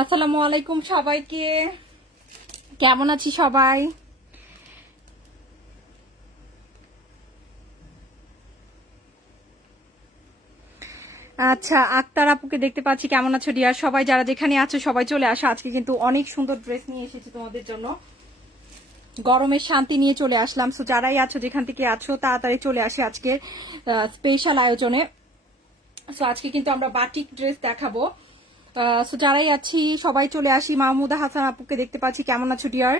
আসসালামু আলাইকুম সবাইকে, কেমন আছি সবাই? আচ্ছা, আক্তার আপুকে দেখতে পাচ্ছি। কেমন আছো ডিয়ার? সবাই যারা যেখানে আছো সবাই চলে আসো। আজকে কিন্তু অনেক সুন্দর ড্রেস নিয়ে এসেছি তোমাদের জন্য। গরমের শান্তি নিয়ে চলে আসলাম। সো যারাই আছো যেখান থেকে আছো তাড়াতাড়ি চলে আসে আজকে স্পেশাল আয়োজনে। সো আজকে কিন্তু আমরা বাটিক ড্রেস দেখাবো। সো যারাই আছি সবাই চলে আসি। মাহমুদা হাসান আপুকে দেখতে পাচ্ছি। কেমন আছো ডিয়ার?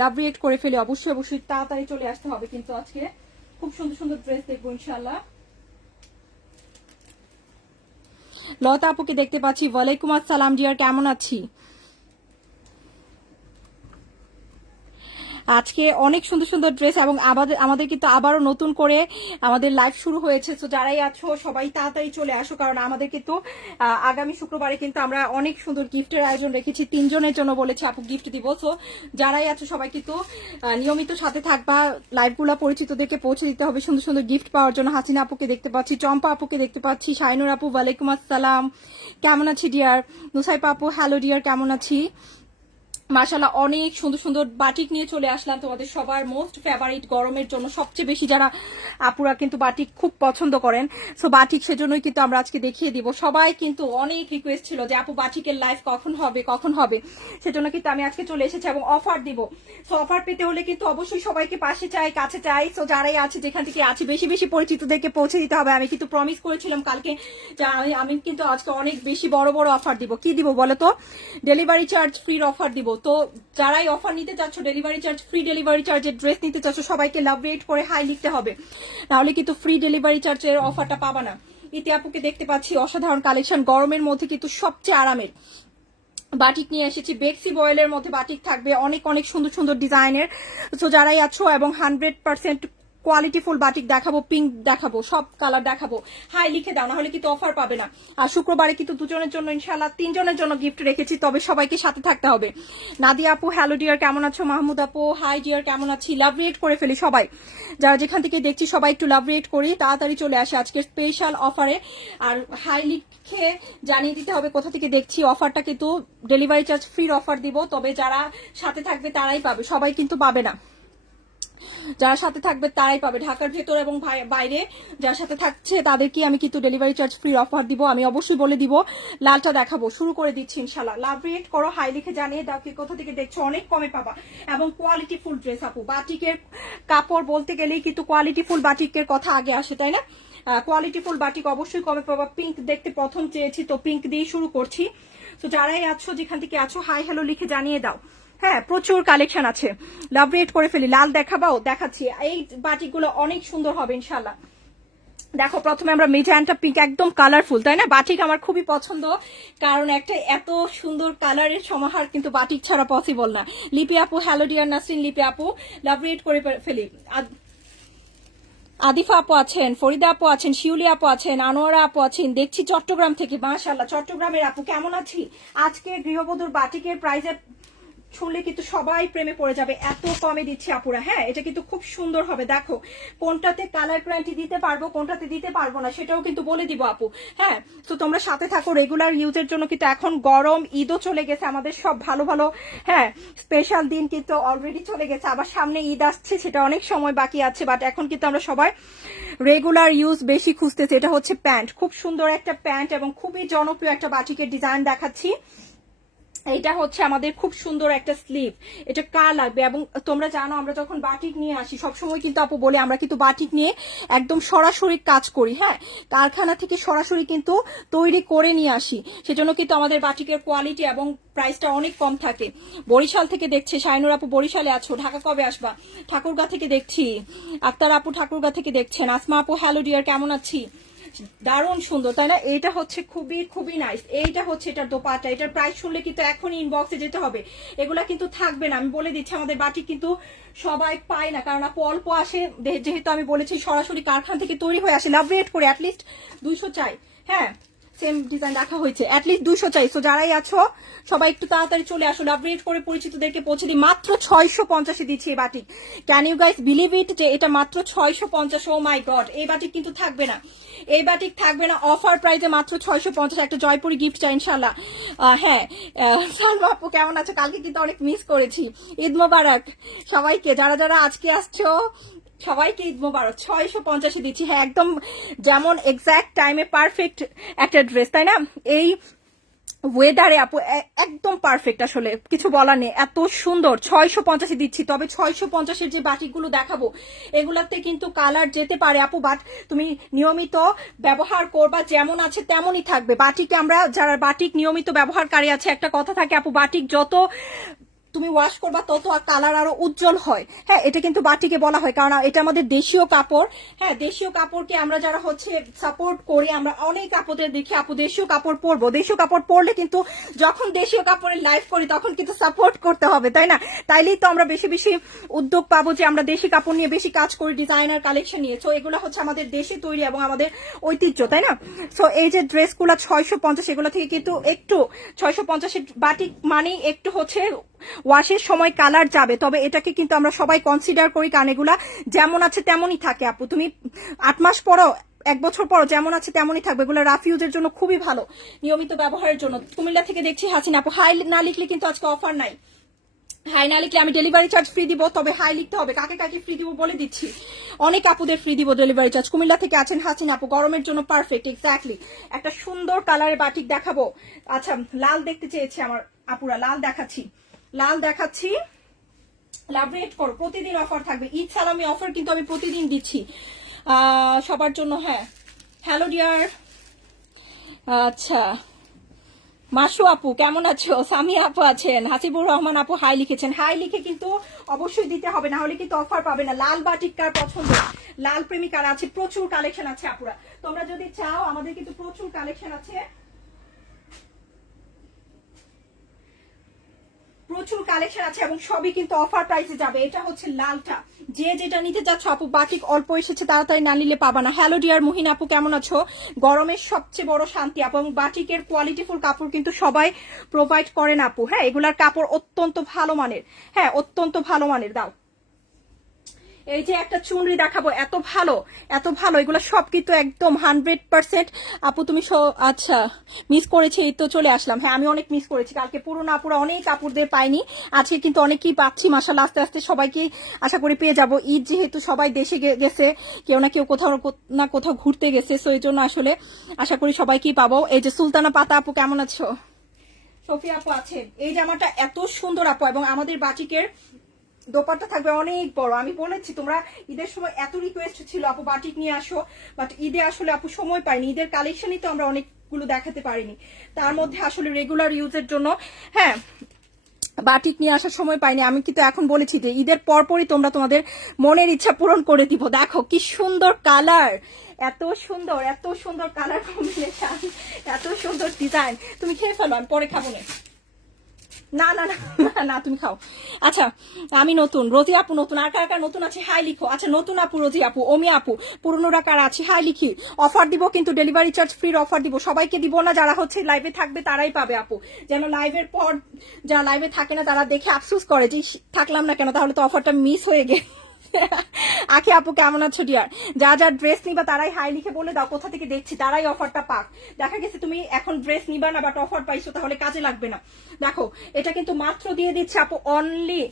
লাভ রিয়েক্ট করে ফেলি। অবশ্যই অবশ্যই তাড়াতাড়ি চলে আসতে হবে কিন্তু আজকে খুব সুন্দর সুন্দর ড্রেস দেখবো ইনশাল্লাহ। লতা আপুকে দেখতে পাচ্ছি। ওয়ালাইকুম আসসালাম ডিয়ার, কেমন আছি? আজকে অনেক সুন্দর সুন্দর ড্রেস এবং আমাদের কিন্তু আবারও নতুন করে আমাদের লাইভ শুরু হয়েছে। তো যারাই আছো সবাই তাড়াতাড়ি চলে আসো, কারণ আমাদের কিন্তু আগামী শুক্রবারে কিন্তু আমরা অনেক সুন্দর গিফটের আয়োজন রেখেছি। 3 জনের জন্য বলেছে আপু গিফট দিব। সো যারাই আছো সবাই কিন্তু নিয়মিত সাথে থাকবা। লাইভগুলো পরিচিতদেরকে পৌঁছে দিতে হবে সুন্দর সুন্দর গিফট পাওয়ার জন্য। হাসিনা আপুকে দেখতে পাচ্ছি, চম্পা আপুকে দেখতে পাচ্ছি, শাইনুর আপু ওয়ালাইকুম আসসালাম, কেমন আছি ডিয়ার? নুসাইপা আপু হ্যালো ডিয়ার, কেমন আছি? মাশাআল্লাহ অনেক সুন্দর সুন্দর বাটিক নিয়ে চলে আসলাম তোমাদের সবার মোস্ট ফেভারিট, গরমের জন্য সবচেয়ে বেশি যারা আপুরা কিন্তু বাটিক খুব পছন্দ করেন। সো বাটিক সেজন্যই কিন্তু আমরা আজকে দেখিয়ে দিব। সবাই কিন্তু অনেক রিকোয়েস্ট ছিল যে আপু বাটিকের লাইভ কখন হবে কখন হবে, সেজন্য কিন্তু আমি আজকে চলে এসেছি এবং অফার দিব। সো অফার পেতে হলে কিন্তু অবশ্যই সবাইকে পাশে চাই, কাছে চাই। সো যারাই আছে যেখান থেকে আছে বেশি বেশি পরিচিতদেরকে পৌঁছে দিতে হবে। আমি কিন্তু প্রমিস করেছিলাম কালকে যে আমি কিন্তু আজকে অনেক বেশি বড় বড় অফার দিব। কি দিব বলো তো? ডেলিভারি চার্জ ফ্রির অফার দিব। তো যারাই অফার নিতে চাচ্ছ, ডেলিভারি চার্জ ফ্রি ডেলিভারি চার্জের ড্রেস নিতে চাচ্ছ, সবাইকে লাভ রেট করে হাই লিখতে হবে, নাহলে কিন্তু ফ্রি ডেলিভারি চার্জের অফারটা পাবা না। ইতি আপুকে দেখতে পাচ্ছি, অসাধারণ কালেকশন, গরমের মধ্যে কিন্তু সবচেয়ে আরামের বাটিক নিয়ে এসেছি। বেক্সি বয়েলের মধ্যে বাটিক থাকবে, অনেক অনেক সুন্দর সুন্দর ডিজাইনের। তো যারাই আছো এবং 100% কোয়ালিটিফুল বাটিক দেখাবো, পিঙ্ক দেখাবো, সব কালার দেখাবো। হাই লিখে দাও, না হলে কিন্তু অফার পাবে না। আর শুক্রবারে কিন্তু 2 জনের জন্য ইনশাআল্লাহ 3 জনের জন্য গিফট রেখেছি, তবে সবাইকে সাথে থাকতে হবে। নাদিয়া আপু হ্যালো ডিয়ার, কেমন আছো? মাহমুদ আপু হাই ডিয়ার, কেমন আছি? লাভ রিয়েট করে ফেলি সবাই, যারা যেখান থেকে দেখছি সবাই একটু লাভ রিয়েট করি, তাড়াতাড়ি চলে আসে আজকের স্পেশাল অফারে। আর হাই লিখে জানিয়ে দিতে হবে কোথা থেকে দেখছি। অফারটা কিন্তু ডেলিভারি চার্জ ফ্রির অফার দিব, তবে যারা সাথে থাকবে তারাই পাবে, সবাই কিন্তু পাবে না। যারা সাথে থাকবে তারাই পাবে, ঢাকার ভেতর এবং বাইরে যার সাথে থাকছে তাদেরকে আমি কিন্তু ডেলিভারি চার্জ ফ্রি অফার দিব। আমি অবশ্যই বলে দিব। লালটা দেখাবো, শুরু করে দিচ্ছি ইনশাল্লাহ। লাভ রেট করো, হাই লিখে জানিয়ে দাও কি কোথা থেকে দেখছো। অনেক কমে পাবা এবং কোয়ালিটি ফুল ড্রেস আপু। বাটিকের কাপড় বলতে গেলেই কিন্তু কোয়ালিটি ফুল বাটিকের কথা আগে আসে, তাই না? কোয়ালিটি ফুল বাটিক অবশ্যই কমে পাবা। পিঙ্ক দেখতে প্রথম চেয়েছি, তো পিঙ্ক দিয়ে শুরু করছি। তো যারাই আছো যেখান থেকে আছো হাই হ্যালো লিখে জানিয়ে দাও। হ্যাঁ, প্রচুর কালেকশন আছে, লাভ রেট করে ফেলি। লাল দেখাবাও, দেখাচ্ছি। এই বাটিকগুলো অনেক সুন্দর হবে ইনশাল্লাহ। দেখো প্রথমে আমরা মেজেন্টা পিঙ্ক, একদম কালারফুল, তাই না? বাটিক আমার খুবই পছন্দ, কারণ একটা এত সুন্দর কালারের সমাহার কিন্তু বাটিক ছাড়া পসিবল না। লিপি আপু হ্যালো ডিয়ার নাসরিন, লিপি আপু লাভ রেট করে ফেলি। আদিফা আপু আছেন, ফরিদা আপু আছেন, শিউলি আপু আছেন, আনোয়ারা আপু আছেন, দেখছি চট্টগ্রাম থেকে। মাশাআল্লাহ চট্টগ্রামের আপু কেমন আছি? আজকে গৃহবধূর বাটিকের প্রাইজের শুনলে কিন্তু সবাই প্রেমে পড়ে যাবে, এত কমে দিচ্ছি আপুরা। হ্যাঁ, এটা কিন্তু খুব সুন্দর হবে। দেখো কোনটাতে কালার গ্যারান্টি দিতে পারবো, কোনটাতে দিতে পারবো না সেটাও কিন্তু বলে দিব আপু। হ্যাঁ, তো তোমরা সাথে থাকো রেগুলার ইউজের জন্য। কিন্তু এখন গরম, ঈদও চলে গেছে, আমাদের সব ভালো ভালো হ্যাঁ স্পেশাল দিন কিন্তু অলরেডি চলে গেছে। আবার সামনে ঈদ আসছে, সেটা অনেক সময় বাকি আছে, বাট এখন কিন্তু আমরা সবাই রেগুলার ইউজ বেশি খুঁজতেছি। এটা হচ্ছে প্যান্ট, খুব সুন্দর একটা প্যান্ট এবং খুবই জনপ্রিয় একটা বাটিকের ডিজাইন দেখাচ্ছি। এটা হচ্ছে আমাদের খুব সুন্দর একটা স্লিভ। এটা কার লাগবে? এবং তোমরা জানো আমরা যখন বাটিক নিয়ে আসি সবসময় কিন্তু আপু বলে আমরা কিন্তু বাটিক নিয়ে একদম সরাসরি কাজ করি। হ্যাঁ, কারখানা থেকে সরাসরি কিন্তু তৈরি করে নিয়ে আসি, সেজন্য কিন্তু আমাদের বাটিকের কোয়ালিটি এবং প্রাইসটা অনেক কম থাকে। বরিশাল থেকে দেখছে শাইনুর আপু, বরিশালে আছো, ঢাকা কবে আসবা? ঠাকুরগাঁ থেকে দেখছি, আক্তার আপু ঠাকুরগাঁ থেকে দেখছেন। আসমা আপু হ্যালো ডিয়ার, কেমন আছি? দারুণ সুন্দর, তাই না? এইটা হচ্ছে খুবই খুবই নাইস। এইটা হচ্ছে এটার দোপাট্টা। এটার প্রাইস শুনলে কিন্তু এখনই ইনবক্সে যেতে হবে, এগুলা কিন্তু থাকবে না। আমি বলে দিচ্ছি আমাদের বাটিক কিন্তু সবাই পায় না, কারণ আপু অল্প আসে, যেহেতু আমি বলেছি সরাসরি কারখানা থেকে তৈরি হয়ে আসে। লাভ রেট করে অ্যাটলিস্ট 200 চাই। হ্যাঁ, সেম ডিজাইন রাখা হয়েছে, অ্যাটলিস্ট 200 চাই। সো যারাই আছো সবাই একটু তাড়াতাড়ি চলে আসো, আপডেট করে পরিচিতদেরকে পৌঁছে দিই। মাত্র 650 দিচ্ছি এই batik. Can you guys believe it যে এটা মাত্র 650? ও মাই গড, এই বাটিক কিন্তু থাকবে না, এই বাটিক থাকবে না, অফার প্রাইসে মাত্র 650। একটা জয়পুরি গিফট চাই ইনশাল্লাহ। হ্যাঁ, সালমা আপু কেমন আছো? কালকে কিন্তু অনেক মিস করেছি। ঈদ মোবারক সবাইকে, যারা যারা আজকে আসছো সবাইকে ঈদ মোবারক। 650 দিচ্ছি। হ্যাঁ, একদম যেমন এক্সাক্ট টাইমে পারফেক্ট একটা ড্রেস, তাই না? এই ওয়েদারে আপু একদম পারফেক্ট, আসলে কিছু বলার নেই, এত সুন্দর। 650 দিচ্ছি। তবে 650-এর যে বাটিকগুলো দেখাবো এগুলাতে কিন্তু কালার যেতে পারে আপু, বাট তুমি নিয়মিত ব্যবহার করবা, যেমন আছে তেমনই থাকবে। বাটিক আমরা যারা বাটিক নিয়মিত ব্যবহারকারী আছে, একটা কথা থাকে আপু, বাটিক যত তুমি ওয়াশ করবা তত কালার আরো উজ্জ্বল হয়। হ্যাঁ, এটা কিন্তু বাটিকে বলা হয়, কারণ এটা আমাদের দেশীয় কাপড়। হ্যাঁ, দেশীয় কাপড়কে আমরা যারা হচ্ছে সাপোর্ট করি, আমরা অনেক কাপড়দের দেখি আপু দেশীয় কাপড় পরবো। দেশীয় কাপড় পরলে কিন্তু যখন দেশীয় কাপড়ের লাইভ করি তখন কিন্তু সাপোর্ট করতে হবে, তাই না? তাইলেই তো আমরা বেশি বেশি উদ্যোগ পাবো যে আমরা দেশি কাপড় নিয়ে বেশি কাজ করি, ডিজাইনার কালেকশন নিয়ে। সো এগুলো হচ্ছে আমাদের দেশে তৈরি এবং আমাদের ঐতিহ্য, তাই না? সো এই যে ড্রেসগুলো 650, এগুলো থেকে কিন্তু একটু 650 বাটিক মানেই একটু হচ্ছে ওয়াশের সময় কালার যাবে, তবে এটাকে কিন্তু আমরা সবাই কনসিডার করি, কারণ এগুলা যেমন আছে তেমনই থাকে আপু। তুমি 8 মাস পরও, 1 বছর পর যেমন আছে তেমনই থাকবে। এগুলো রাফ ইউজের জন্য খুবই ভালো, নিয়মিত ব্যবহারের জন্য। কুমিল্লা থেকে দেখছি হাসিনা আপু। হাই না লিখলে কিন্তু আজকে অফার নাই। হাই না লিখলে আমি ডেলিভারি চার্জ ফ্রি দিব, তবে হাই লিখতে হবে। কাকে কাকে ফ্রি দিব বলে দিচ্ছি, অনেক আপুদের ফ্রি দিব ডেলিভারি চার্জ। কুমিল্লা থেকে আছেন হাসিনা আপু, গরমের জন্য পারফেক্ট। এক্স্যাক্টলি একটা সুন্দর কালারের বাটিক দেখাবো। আচ্ছা, লাল দেখতে চেয়েছে আমার আপুরা, লাল দেখাচ্ছি, লাল দেখাচ্ছি। লাভ রেট করো, প্রতিদিন অফার থাকবে। ঈদ সালামি অফার কিন্তু আমি প্রতিদিন দিচ্ছি সবার জন্য। হ্যাঁ, হ্যালো ডিয়ার। আচ্ছা, মাসু আপু কেমন আছো? সামিয়া আপু আছেন, হাসিবুর রহমান আপু হাই লিখেছেন। হাই লিখে কিন্তু অবশ্যই দিতে হবে, না হলে কিন্তু অফার পাবে না। লাল বাটিক কার পছন্দ, লাল প্রেমিকার আছে, প্রচুর কালেকশন আছে আপুরা। তোমরা যদি চাও আমাদের কিন্তু প্রচুর কালেকশন আছে, প্রচুর কালেকশন আছে এবং সবই কিন্তু অফার প্রাইসে যাবে। এটা হচ্ছে লালটা, যে যেটা নিতে চাচ্ছ আপু, বাটিক অল্প এসেছে, তাড়াতাড়ি না নিলে পাবা না। হ্যালো ডিয়ার মুহিন আপু কেমন আছো? গরমের সবচেয়ে বড় শান্তি আপু, এবং বাটিকের কোয়ালিটিফুল কাপড় কিন্তু সবাই প্রোভাইড করেন আপু। হ্যাঁ, এগুলার কাপড় অত্যন্ত ভালো মানের। হ্যাঁ, অত্যন্ত ভালো মানের। দাও, এই যে একটা চুনরি দেখাবো, এত ভালো এত ভালো, এগুলো সব কিন্তু একদম 100%। আপু তুমি আচ্ছা মিস করেছি, এই তো চলে আসলাম। হ্যাঁ, আমি অনেক মিস করেছি কালকে, পুরোনো আপুরা অনেক কাপড়দের পাইনি, আজকে কিন্তু অনেকেই পাচ্ছি মাশাআল্লাহ। আস্তে আস্তে সবাইকে আশা করি পেয়ে যাব। ঈদ যেহেতু সবাই দেশে গেছে, কেউ না কেউ কোথাও না কোথাও ঘুরতে গেছে, সো এই জন্য আসলে আশা করি সবাইকেই পাবো। এই যে সুলতানা পাতা আপু কেমন আছো? সফিয়া আপু আছে। এই জামাটা এত সুন্দর আপু, এবং আমাদের বাটিকের দোপাট্টা থাকবে অনেক বড়। আমি বলেছি তোমরা ঈদের সময় এত রিকোয়েস্ট ছিল আপু বাটিক নিয়ে আসো, বাট ঈদে আসলে আপু সময় পাইনি, ঈদের কালেকশনই তো আমরা অনেকগুলো দেখাতে পারিনি, তার মধ্যে আসলে রেগুলার ইউজের জন্য হ্যাঁ বাটিক নিয়ে আসার সময় পাইনি। আমি কিন্তু এখন বলেছি যে ঈদের পরপরই তোমরা তোমাদের মনের ইচ্ছা পূরণ করে দিব। দেখো কি সুন্দর কালার, এত সুন্দর এত সুন্দর কালার কম্বিনেশন, এত সুন্দর ডিজাইন। তুমি খেয়ে ফেলো, আমি পরে খাবো না। না না না না, তুমি খাও। আচ্ছা, আমি নতুন, রোজি আপু নতুন। আর কার কার নতুন আছে হাই লিখো। আচ্ছা, নতুন আপু রোজি আপু, ওমি আপু, পুরনোরা কারা আছে হাই লিখি। অফার দিব কিন্তু ডেলিভারি চার্জ ফ্রির অফার দিব, সবাইকে দিব না, যারা হচ্ছে লাইভে থাকবে তারাই পাবে আপু। যেন লাইভের পর যারা লাইভে থাকে না তারা দেখে আফসোস করে যে থাকলাম না কেন, তাহলে তো অফারটা মিস হয়ে গেছে। আখি আপু কেমন আছো ডিয়ার? যা যা ড্রেস নিবা তারাই হাই লিখে বলে দাও কোথা থেকে দেখছি, তারাই অফারটা পাক। দেখা গেছে তুমি এখন ড্রেস নিবা না, বাট অফার পাইছো, তাহলে কাজে লাগবে না। দেখো, এটা কিন্তু মাত্র দিয়ে দিচ্ছে আপু অনলি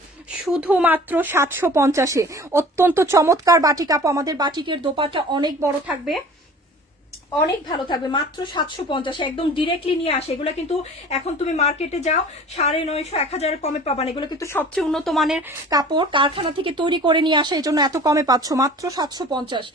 শুধুমাত্র 750-এ। অত্যন্ত চমৎকার বাটিক আপু, আমাদের বাটিকের দোপাট্টা অনেক বড় থাকবে, অনেক ভালো থাকবে, মাত্র 750। একদম ডিরেক্টলি নিয়ে আসে এগুলো, কিন্তু এখন তুমি মার্কেটে যাও 950 1000 কমে পাবা না। এগুলো কিন্তু সবচেয়ে উন্নত মানের কাপড়, কারখানা থেকে তৈরি করে নিয়ে আসে, এই জন্য এত কমে পাচ্ছ, মাত্র 750।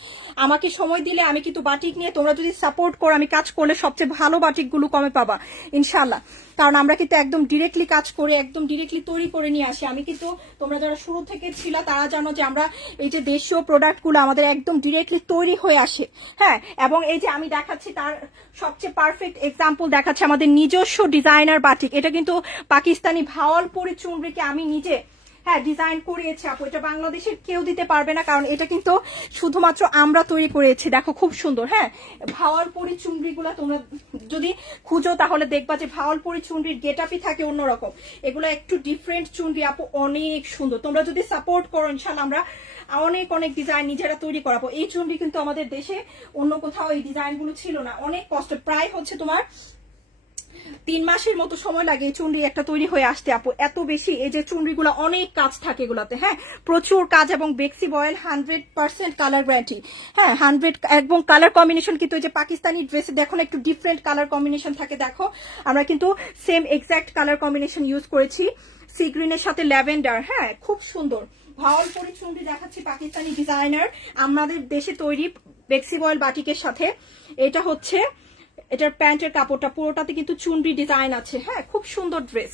আমাকে সময় দিলে আমি কিন্তু বাটিক নিয়ে, তোমরা যদি সাপোর্ট করো, আমি কাজ করলে সবচেয়ে ভালো বাটিকগুলো কমে পাবা ইনশাল্লাহ, কারণ আমরা কিন্তু একদম ডিরেক্টলি কাজ করে একদম ডিরেক্টলি তৈরি করে নিয়ে আসি। আমি কিন্তু, তোমরা যারা শুরু থেকে ছিল তারা জানো যে আমরা এই যে দেশীয় প্রোডাক্টগুলো আমাদের একদম ডিরেক্টলি তৈরি হয়ে আসে। হ্যাঁ, এবং এই যে আমি দেখাচ্ছি তার সবচেয়ে পারফেক্ট এক্সাম্পল দেখাচ্ছি আমাদের নিজস্ব ডিজাইনার বাটিক। এটা কিন্তু পাকিস্তানি ভাওয়ালপুরি চুনরিকে আমি নিজে হ্যাঁ ডিজাইন করিয়েছে আপু, এটা বাংলাদেশের কেউ দিতে পারবে না, কারণ এটা কিন্তু শুধুমাত্র আমরা তৈরি করেছি। দেখো খুব সুন্দর। হ্যাঁ ভাওয়ালপুরি চুনরিগুলা তোমরা যদি খুঁজো তাহলে দেখবা যে ভাওয়ালপুরি চুনরির গেটআপই থাকে অন্যরকম। এগুলো একটু ডিফারেন্ট চুনরি আপু, অনেক সুন্দর। তোমরা যদি সাপোর্ট করো ইনশাল্লাহ আমরা অনেক অনেক ডিজাইন নিজেরা তৈরি করাবো। এই চুনরি কিন্তু আমাদের দেশে অন্য কোথাও এই ডিজাইনগুলো ছিল না, অনেক কষ্ট। প্রায় হচ্ছে তোমার 3 মাসের মতো সময় লাগে এই চুনরি একটা তৈরি হয়ে আসতে আপু, এত বেশি। এই যে চুনরিগুলো অনেক কাজ থাকে এগুলাতে, হ্যাঁ প্রচুর কাজ, এবং বেক্সি বয়েল 100% কালার গ্যারান্টি। হ্যাঁ 100 এবং কালার কম্বিনেশন কিন্তু এই যে পাকিস্তানি ড্রেসে দেখো না একটু ডিফারেন্ট কালার কম্বিনেশন থাকে, দেখো আমরা কিন্তু same exact colour combination use করেছি, সি গ্রিনের সাথে ল্যাভেন্ডার। হ্যাঁ খুব সুন্দর ভাওয়ালপুরি চুনরি দেখাচ্ছি, পাকিস্তানি ডিজাইনার, আমাদের দেশে তৈরি বেক্সি বয়েল বাটিকের সাথে। এটা হচ্ছে এটার প্যান্টের কাপড়টা পুরোটাতে কিন্তু চুনরি ডিজাইন আছে। হ্যাঁ খুব সুন্দর ড্রেস,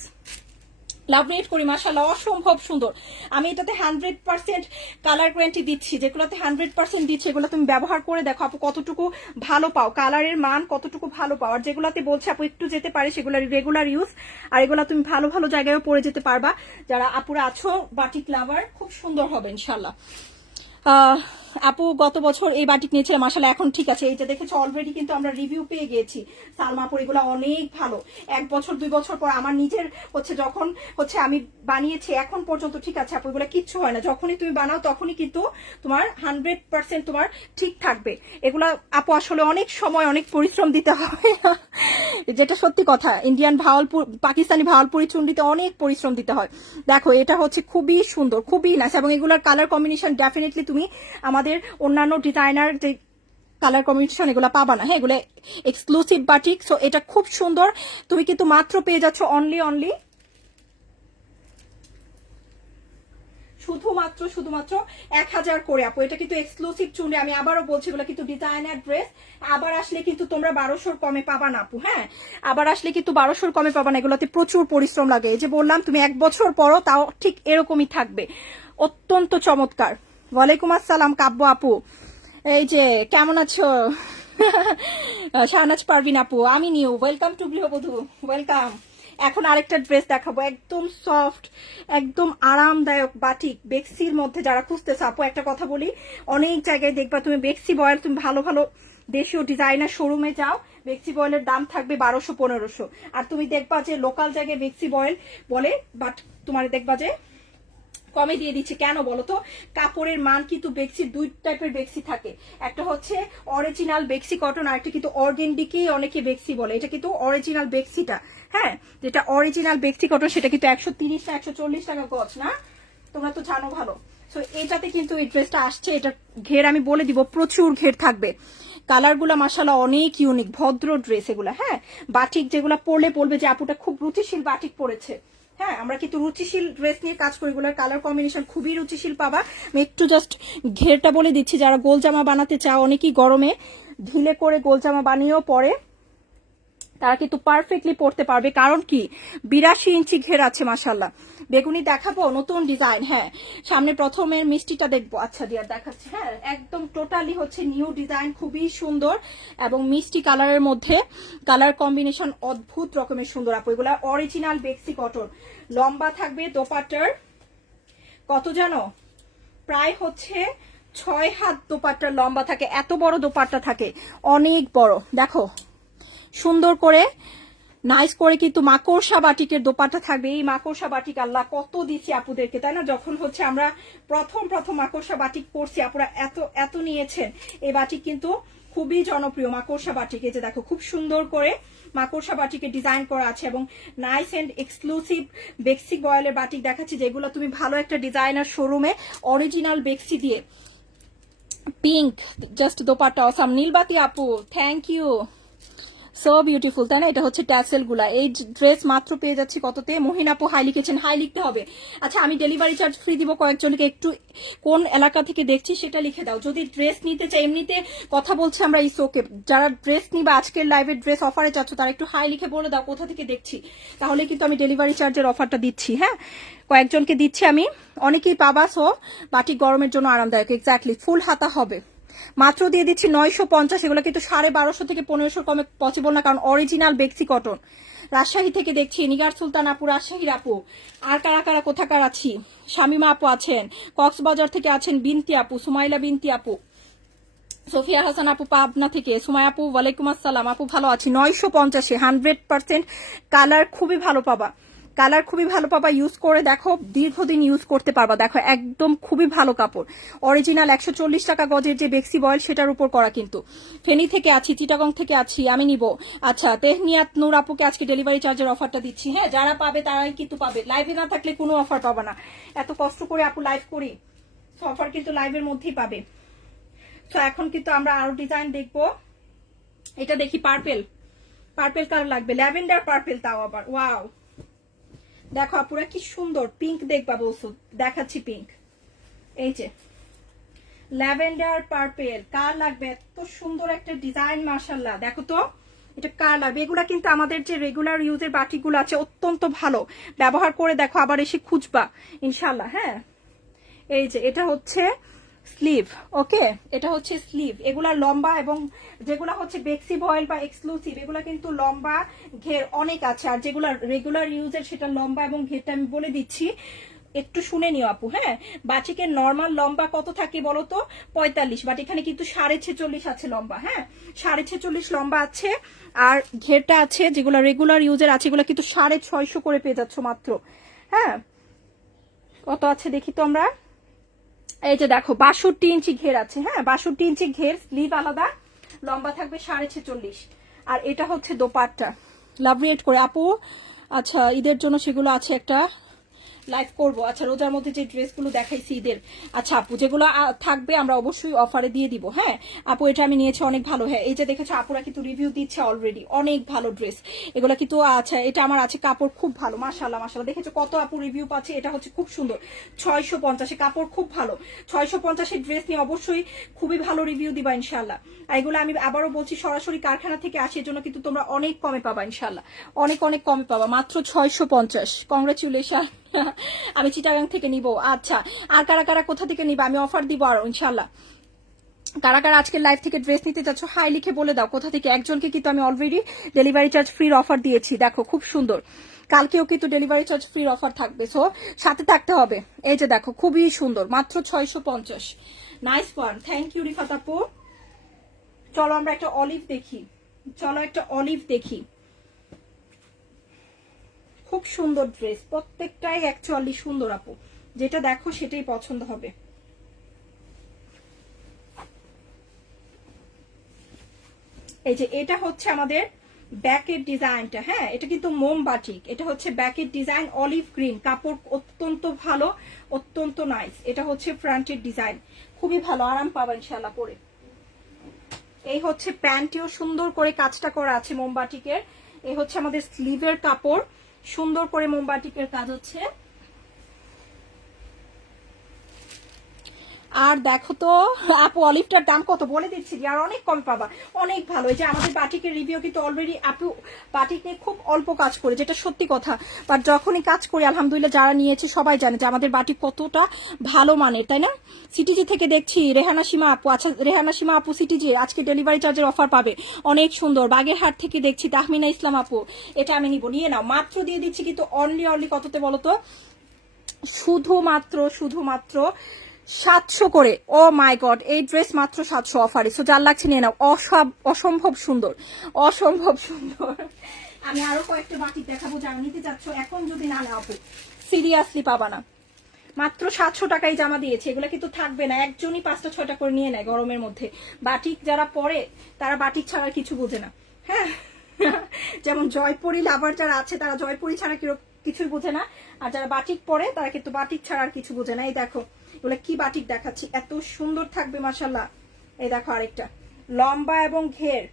লাভ রেট করি মাশাআল্লাহ, অসম্ভব সুন্দর। আমি এটাতে 100% কালার গ্যারান্টি দিচ্ছি, যেগুলোতে 100% দিচ্ছে এগুলো তুমি ব্যবহার করে দেখো আপু কতটুকু ভালো পাও, কালারের মান কতটুকু ভালো পাও। আর যেগুলোতে বলছে আপু একটু যেতে পারে সেগুলো রেগুলার ইউজ, আর এগুলো তুমি ভালো ভালো জায়গায়ও পরে যেতে পারবা। যারা আপুরা আছো বাটিক লাভার, খুব সুন্দর হবে ইনশাল্লাহ। আপু গত বছর এই বাটিক নিয়েছিলাম মাশাআল্লাহ, এখন ঠিক আছে। এই যে দেখেছো অলরেডি কিন্তু আমরা রিভিউ পেয়ে গিয়েছি সালমাপুর, এগুলো অনেক ভালো। 1 বছর 2 বছর পর আমার নিজের হচ্ছে যখন হচ্ছে আমি বানিয়েছি এখন পর্যন্ত ঠিক আছে আপু, এগুলো কিচ্ছু হয় না। যখনই তুমি বানাও তখনই কিন্তু তোমার 100% তোমার ঠিক থাকবে। এগুলা আপু আসলে অনেক সময় অনেক পরিশ্রম দিতে হয়, যেটা সত্যি কথা। ইন্ডিয়ান ভাওয়ালপুর পাকিস্তানি ভাওয়ালপুরি চুনরিতে অনেক পরিশ্রম দিতে হয়। দেখো এটা হচ্ছে খুবই সুন্দর, খুবই নাইস, এবং এগুলোর কালার কম্বিনেশন ডেফিনেটলি তুমি আমাদের অন্যান্য ডিজাইনার যে কালার কম্বিনেশন এগুলো পাবা না। হ্যাঁ এগুলো এক্সক্লুসিভ বাটিক, সো এটা খুব সুন্দর। তুমি কিন্তু মাত্র পেয়ে যাচ্ছ অনলি শুধুমাত্র 1000 করে আপু। এটা কিন্তু এক্সক্লুসিভ চুনরি, আমি আবারও বলছি এগুলো কিন্তু ডিজাইনার ড্রেস। আবার আসলে কিন্তু তোমরা 1200 কমে পাবা না আপু। হ্যাঁ আবার আসলে কিন্তু 1200 কমে পাবা না, এগুলোতে প্রচুর পরিশ্রম লাগে। এই যে বললাম তুমি 1 বছর পরও তাও ঠিক এরকমই থাকবে, অত্যন্ত চমৎকার। ওয়ালাইকুম আসসালাম কাব্য আপু, এই যে কেমন আছো? শাহনাজ পারভিন আপু, আমি নিউ, ওয়েলকাম টু গৃহবধূ, ওয়েলকাম। এখন আরেকটা ড্রেস দেখাবো, একদম সফট, একদম আরামদায়ক বাটিক বেক্সির মধ্যে যারা খুঁজতেছে আপু। একটা কথা বলি, অনেক জায়গায় দেখবা তুমি বেক্সি বয়েল, তুমি ভালো ভালো দেশীয় ডিজাইনার শোরুমে যাও, বেক্সি বয়েলের দাম থাকবে 1200-1500, আর তুমি দেখবা যে লোকাল জায়গায় বেক্সি বয়েল বলে, বাট তোমার দেখবা যে কমে দিয়ে দিচ্ছে। কেন বলো তো? কাপড়ের মান কিন্তু বেক্সি, 2 টাইপের বেক্সি থাকে, একটা হচ্ছে অরিজিনাল বেক্সি কটন, আর একটা কিন্তু অর্গেন্ডিকেই অনেকে বেক্সি বলে। এটা কিন্তু অরিজিনাল বেক্সিটা, হ্যাঁ যেটা অরিজিনাল বেক্সি কটন সেটা কিন্তু 130 না 140 টাকা গজ, না তোমরা তো জানো ভালো। সো এটাতে কিন্তু এই ড্রেসটা আসছে, এটা ঘের আমি বলে দিব প্রচুর ঘের থাকবে। কালারগুলো মাশাআল্লাহ অনেক ইউনিক, ভদ্র ড্রেস এগুলা। হ্যাঁ বাটিক যেগুলা পরলে বলবে যে আপুটা খুব রুচিশীল বাটিক পরেছে। হ্যাঁ আমরা কিন্তু রুচিশীল ড্রেস নিয়ে কাজ করি, এগুলোর কালার কম্বিনেশন খুবই রুচিশীল পাবা। আমি একটু জাস্ট ঘেরটা বলে দিচ্ছি, যারা গোল জামা বানাতে চাও, অনেকেই গরমে ঢিলে করে গোল জামা বানিয়েও পরে, তারা কিন্তু পারফেক্টলি পড়তে পারবে। কারণ কি 82 ইঞ্চি ঘের আছে মাশাআল্লাহ। বেগুনি দেখাবো নতুন ডিজাইন, হ্যাঁ সামনে প্রথমের মিষ্টিটা দেখবো। আচ্ছা ডিয়ার দেখাচ্ছি, হ্যাঁ একদম টোটালি হচ্ছে নিউ ডিজাইন, খুবই সুন্দর এবং মিষ্টি কালারের মধ্যে কালার কম্বিনেশন অদ্ভুত রকমের সুন্দর আপু। এগুলা অরিজিনাল বেক্সি কটন, লম্বা থাকবে। দোপাট্টার কত জানো, প্রায় হচ্ছে 6 হাত দোপাট্টার লম্বা থাকে, এত বড় দোপাট্টা থাকে, অনেক বড়। দেখো সুন্দর করে নাইস করে কিন্তু মাকড়সা বাটিকের দোপাট্টা থাকবে। এই মাকড়সা বাটিক আল্লাহ কত দিচ্ছি আপুদেরকে, তাই না? যখন হচ্ছে আমরা প্রথম মাকড়সা বাটিক পরছি আপুরা এত নিয়েছেন। এই বাটিক কিন্তু খুবই জনপ্রিয় মাকড়সা বাটিক। এই যে দেখো খুব সুন্দর করে মাকড়সা বাটিকে ডিজাইন করা আছে, এবং নাইস এন্ড এক্সক্লুসিভ বেক্সি বয়েলের বাটিক দেখাচ্ছি, যেগুলো তুমি ভালো একটা ডিজাইনার শোরুমে অরিজিনাল বেক্সি দিয়ে। Pink just dupatta awesome. নীলবাতি আপু থ্যাংক ইউ, সো বিউটিফুল, তাই না? এটা হচ্ছে ট্যাসেল গুলা। এই ড্রেস মাত্র পেয়ে যাচ্ছি কততে? মহিন আপু হাই লিখেছেন, হাই লিখতে হবে। আচ্ছা আমি ডেলিভারি চার্জ ফ্রি দিব কয়েকজনকে, একটু কোন এলাকা থেকে দেখছি সেটা লিখে দাও। যদি ড্রেস নিতে চাই, এমনিতে কথা বলছে আমরা ইস ওকে, যারা ড্রেস নিবা আজকের লাইভে ড্রেস অফারে চাচ্ছ তারা একটু হাই লিখে বলে দাও কোথা থেকে দেখছি, তাহলে কিন্তু আমি ডেলিভারি চার্জের অফারটা দিচ্ছি। হ্যাঁ কয়েকজনকে দিচ্ছি আমি, অনেকেই পাবা। সো বাটিক গরমের জন্য আরামদায়ক, এক্স্যাক্টলি ফুল হাতা হবে, মাত্র দিয়ে দিচ্ছি 950। এগুলো কিন্তু 1250 থেকে 1500 কমে পসিবল না, কারণ অরিজিনাল বেক্সি কটন। রাজশাহী থেকে দেখছি নিগার সুলতান আপু, রাজশাহীর আপু। আর কারা কারা কোথাকার আছি? শামিমা আপু আছেন, কক্সবাজার থেকে আছেন বিনতি আপু, সুমাইলা বিনতি আপু, সোফিয়া হাসান আপু পাবনা থেকে, সুমাই আপু ওয়ালাইকুম আসসালাম আপু, ভালো আছি। 950, 100% কালার খুবই ভালো পাবা, কালার খুবই ভালো পাবা। ইউজ করে দেখো, দীর্ঘদিন ইউজ করতে পারবা। দেখো একদম খুবই ভালো কাপড়, অরিজিনাল 140 টাকা গজের যে বেক্সি বয়েল সেটার উপর করা কিন্তু। ফেনী থেকে আছি, চিটাগং থেকে আছি, আমি নিব। আচ্ছা, তেহনিয়াত নূর আপুকে আজকে ডেলিভারি চার্জের অফারটা দিচ্ছি। হ্যাঁ, যারা পাবে তারাই কিন্তু পাবে, লাইভে না থাকলে কোনো অফার পাবা না। এত কষ্ট করে আপু লাইভ করি, অফার কিন্তু লাইভের মধ্যেই পাবে। তো এখন কিন্তু আমরা আরো ডিজাইন দেখবো। এটা দেখি, পার্পেল, পার্পেল কালার লাগবে, ল্যাভেন্ডার পার্পেল, তাও আবার ওয়াও। দেখো আপুরা কি সুন্দর পিঙ্ক দেখবা বলছো, দেখাচ্ছি পিঙ্ক। এই যে ল্যাভেন্ডার পার্পেল কার লাগবে, এত সুন্দর একটা ডিজাইন মাশাআল্লাহ। দেখো তো এটা কার লাগবে। এগুলা কিন্তু আমাদের যে রেগুলার ইউজের বাটিকগুলো আছে অত্যন্ত ভালো, ব্যবহার করে দেখো, আবার এসে খুঁজবা ইনশাআল্লাহ। হ্যাঁ, এই যে এটা হচ্ছে স্লিভ, ওকে, এটা হচ্ছে স্লিভ। এগুলা লম্বা, এবং যেগুলা হচ্ছে বেক্সি ভয়েল বা এক্সক্লুসিভ এগুলা কিন্তু লম্বা ঘের অনেক আছে, আর যেগুলা রেগুলার ইউজের সেটা লম্বা এবং ঘেরটা আমি বলে দিচ্ছি, একটু শুনে নিও আপু। হ্যাঁ, বাটিকের নর্মাল লম্বা কত থাকে বলো তো? 45, বাট এখানে কিন্তু 46.5 আছে লম্বা। হ্যাঁ, 46.5 লম্বা আছে, আর ঘেরটা আছে যেগুলো রেগুলার ইউজের আছে এগুলো কিন্তু 650 করে পেয়ে যাচ্ছ মাত্র। হ্যাঁ, কত আছে দেখি তো আমরা। এই যে দেখো 62 ইঞ্চি ঘের আছে। হ্যাঁ, 62 ইঞ্চি ঘের, স্লিভ আলাদা, লম্বা থাকবে 46.5। আর এটা হচ্ছে দোপাট্টা, লাভ রেট করে আপু। আচ্ছা, ঈদের জন্য সেগুলো আছে, একটা লাইভ করবো। আচ্ছা, রোজার মধ্যে যে ড্রেসগুলো দেখাইছি ঈদের, আচ্ছা আপু যেগুলো থাকবে আমরা অবশ্যই অফারে দিয়ে দিব। হ্যাঁ আপু, এটা আমি নিয়েছি, অনেক ভালো। হ্যাঁ, এই যে দেখেছো আপুরা কিন্তু রিভিউ দিচ্ছে অলরেডি, অনেক ভালো ড্রেস এগুলো কিন্তু। আচ্ছা, এটা আমার আছে, কাপড় খুব ভালো মাশাআল্লাহ মাশাআল্লাহ। দেখেছো কত আপু রিভিউ পাচ্ছে, এটা হচ্ছে খুব সুন্দর। 650, কাপড় খুব ভালো। 650 ড্রেস নিয়ে অবশ্যই খুবই ভালো রিভিউ দিবা ইনশাআল্লাহ। আর এগুলো আমি আবারও বলছি, সরাসরি কারখানা থেকে আসে, এর জন্য কিন্তু তোমরা অনেক কমে পাবা ইনশাআল্লাহ, অনেক অনেক কমে পাবা, মাত্র 650। কংগ্রেচুলেশন। আমি চিটাগাং থেকে নিব। আচ্ছা, আর কারা কারা কোথা থেকে নিবা, আমি অফার দিব আর ইনশাআল্লাহ। কারা কারা আজকে লাইভ থেকে ড্রেস নিতে যাচ্ছ হাই লিখে বলে দাও কোথা থেকে। একজনকে কিন্তু আমি অলরেডি ডেলিভারি চার্জ ফ্রির অফার দিয়েছি, দেখো খুব সুন্দর। কালকেও কিন্তু ডেলিভারি চার্জ ফ্রির অফার থাকবে, সো সাথে থাকতে হবে। এই যে দেখো খুবই সুন্দর, মাত্র 650। Nice one, thank you Rifat আপু। চলো আমরা একটা অলিভ দেখি, চলো একটা অলিভ দেখি। খুব সুন্দর ড্রেস, প্রত্যেকটাই অ্যাকচুয়ালি সুন্দর আপু, যেটা দেখো সেটাই পছন্দ হবে। এই যে এটা হচ্ছে আমাদের ব্যাকের ডিজাইনটা। হ্যাঁ, এটা কিন্তু মোমবাটিক, এটা হচ্ছে ব্যাকের ডিজাইন, অলিভ গ্রিন, কাপড় অত্যন্ত ভালো, অত্যন্ত নাইস। এটা হচ্ছে ফ্রন্টের ডিজাইন, খুবই ভালো, আরাম পাবা ইনশাআল্লাহ পরে। এই হচ্ছে প্যান্টেও সুন্দর করে কাজটা করা আছে মোমবাটিকের। এই হচ্ছে আমাদের স্লিভের কাপড়, সুন্দর করে মোমবাটিকের কাজ হচ্ছে। আর দেখো তো আপু অলিভটার দাম কত বলে দিচ্ছি, আর অনেক কম পাবা, অনেক ভালো। এই যে আমাদের বাটিকের রিভিউ কিন্তু অলরেডি আপু বাটিক নিয়ে খুব অল্প কাজ করে, যেটা সত্যি কথা, বাট যখনই কাজ করি আলহামদুলিল্লাহ যারা নিয়েছে সবাই জানে যে আমাদের বাটিক কতটা ভালো মানের, তাই না? সিটিজি থেকে দেখছি রেহানা সীমা আপু। আচ্ছা, রেহানা সীমা আপু সিটিজি আজকে ডেলিভারি চার্জের অফার পাবে, অনেক সুন্দর। বাগেরহাট থেকে দেখছি তাহমিনা ইসলাম আপু, এটা আমি নিব, নিয়ে নাও। মাত্র দিয়ে দিচ্ছি কিন্তু অনলি কততে বলো তো? শুধুমাত্র 700 করে। ও মাই গড, এই ড্রেস মাত্র 700 অফারে, সো যার লাগছে নিয়ে নাও। অসম্ভব সুন্দর, অসম্ভব সুন্দর। আমি আরো কয়েকটা বাটিক দেখাবো যারা নিতে চাচ্ছ, এখন যদি না নাও সিরিয়াসলি পাবা না। মাত্র 700 টাকায় জামা দিয়েছে, এগুলো কিন্তু থাকবে না, একজনই 5টা 6টা করে নিয়ে নেয় গরমের মধ্যে। বাটিক যারা পরে তারা বাটিক ছাড়া কিছু বোঝে না। হ্যাঁ, যেমন জয়পুরি লাভার যারা আছে তারা জয়পুরি ছাড়া কিছুই বোঝে না, আর যারা বাটিক পরে তারা কিন্তু বাটিক ছাড়া আর কিছু বোঝে না। এই দেখো এগুলো কি বাটিক দেখাচ্ছি, এত সুন্দর থাকবে মাশাআল্লাহ। এই দেখো আরেকটা, লম্বা এবং ঘের,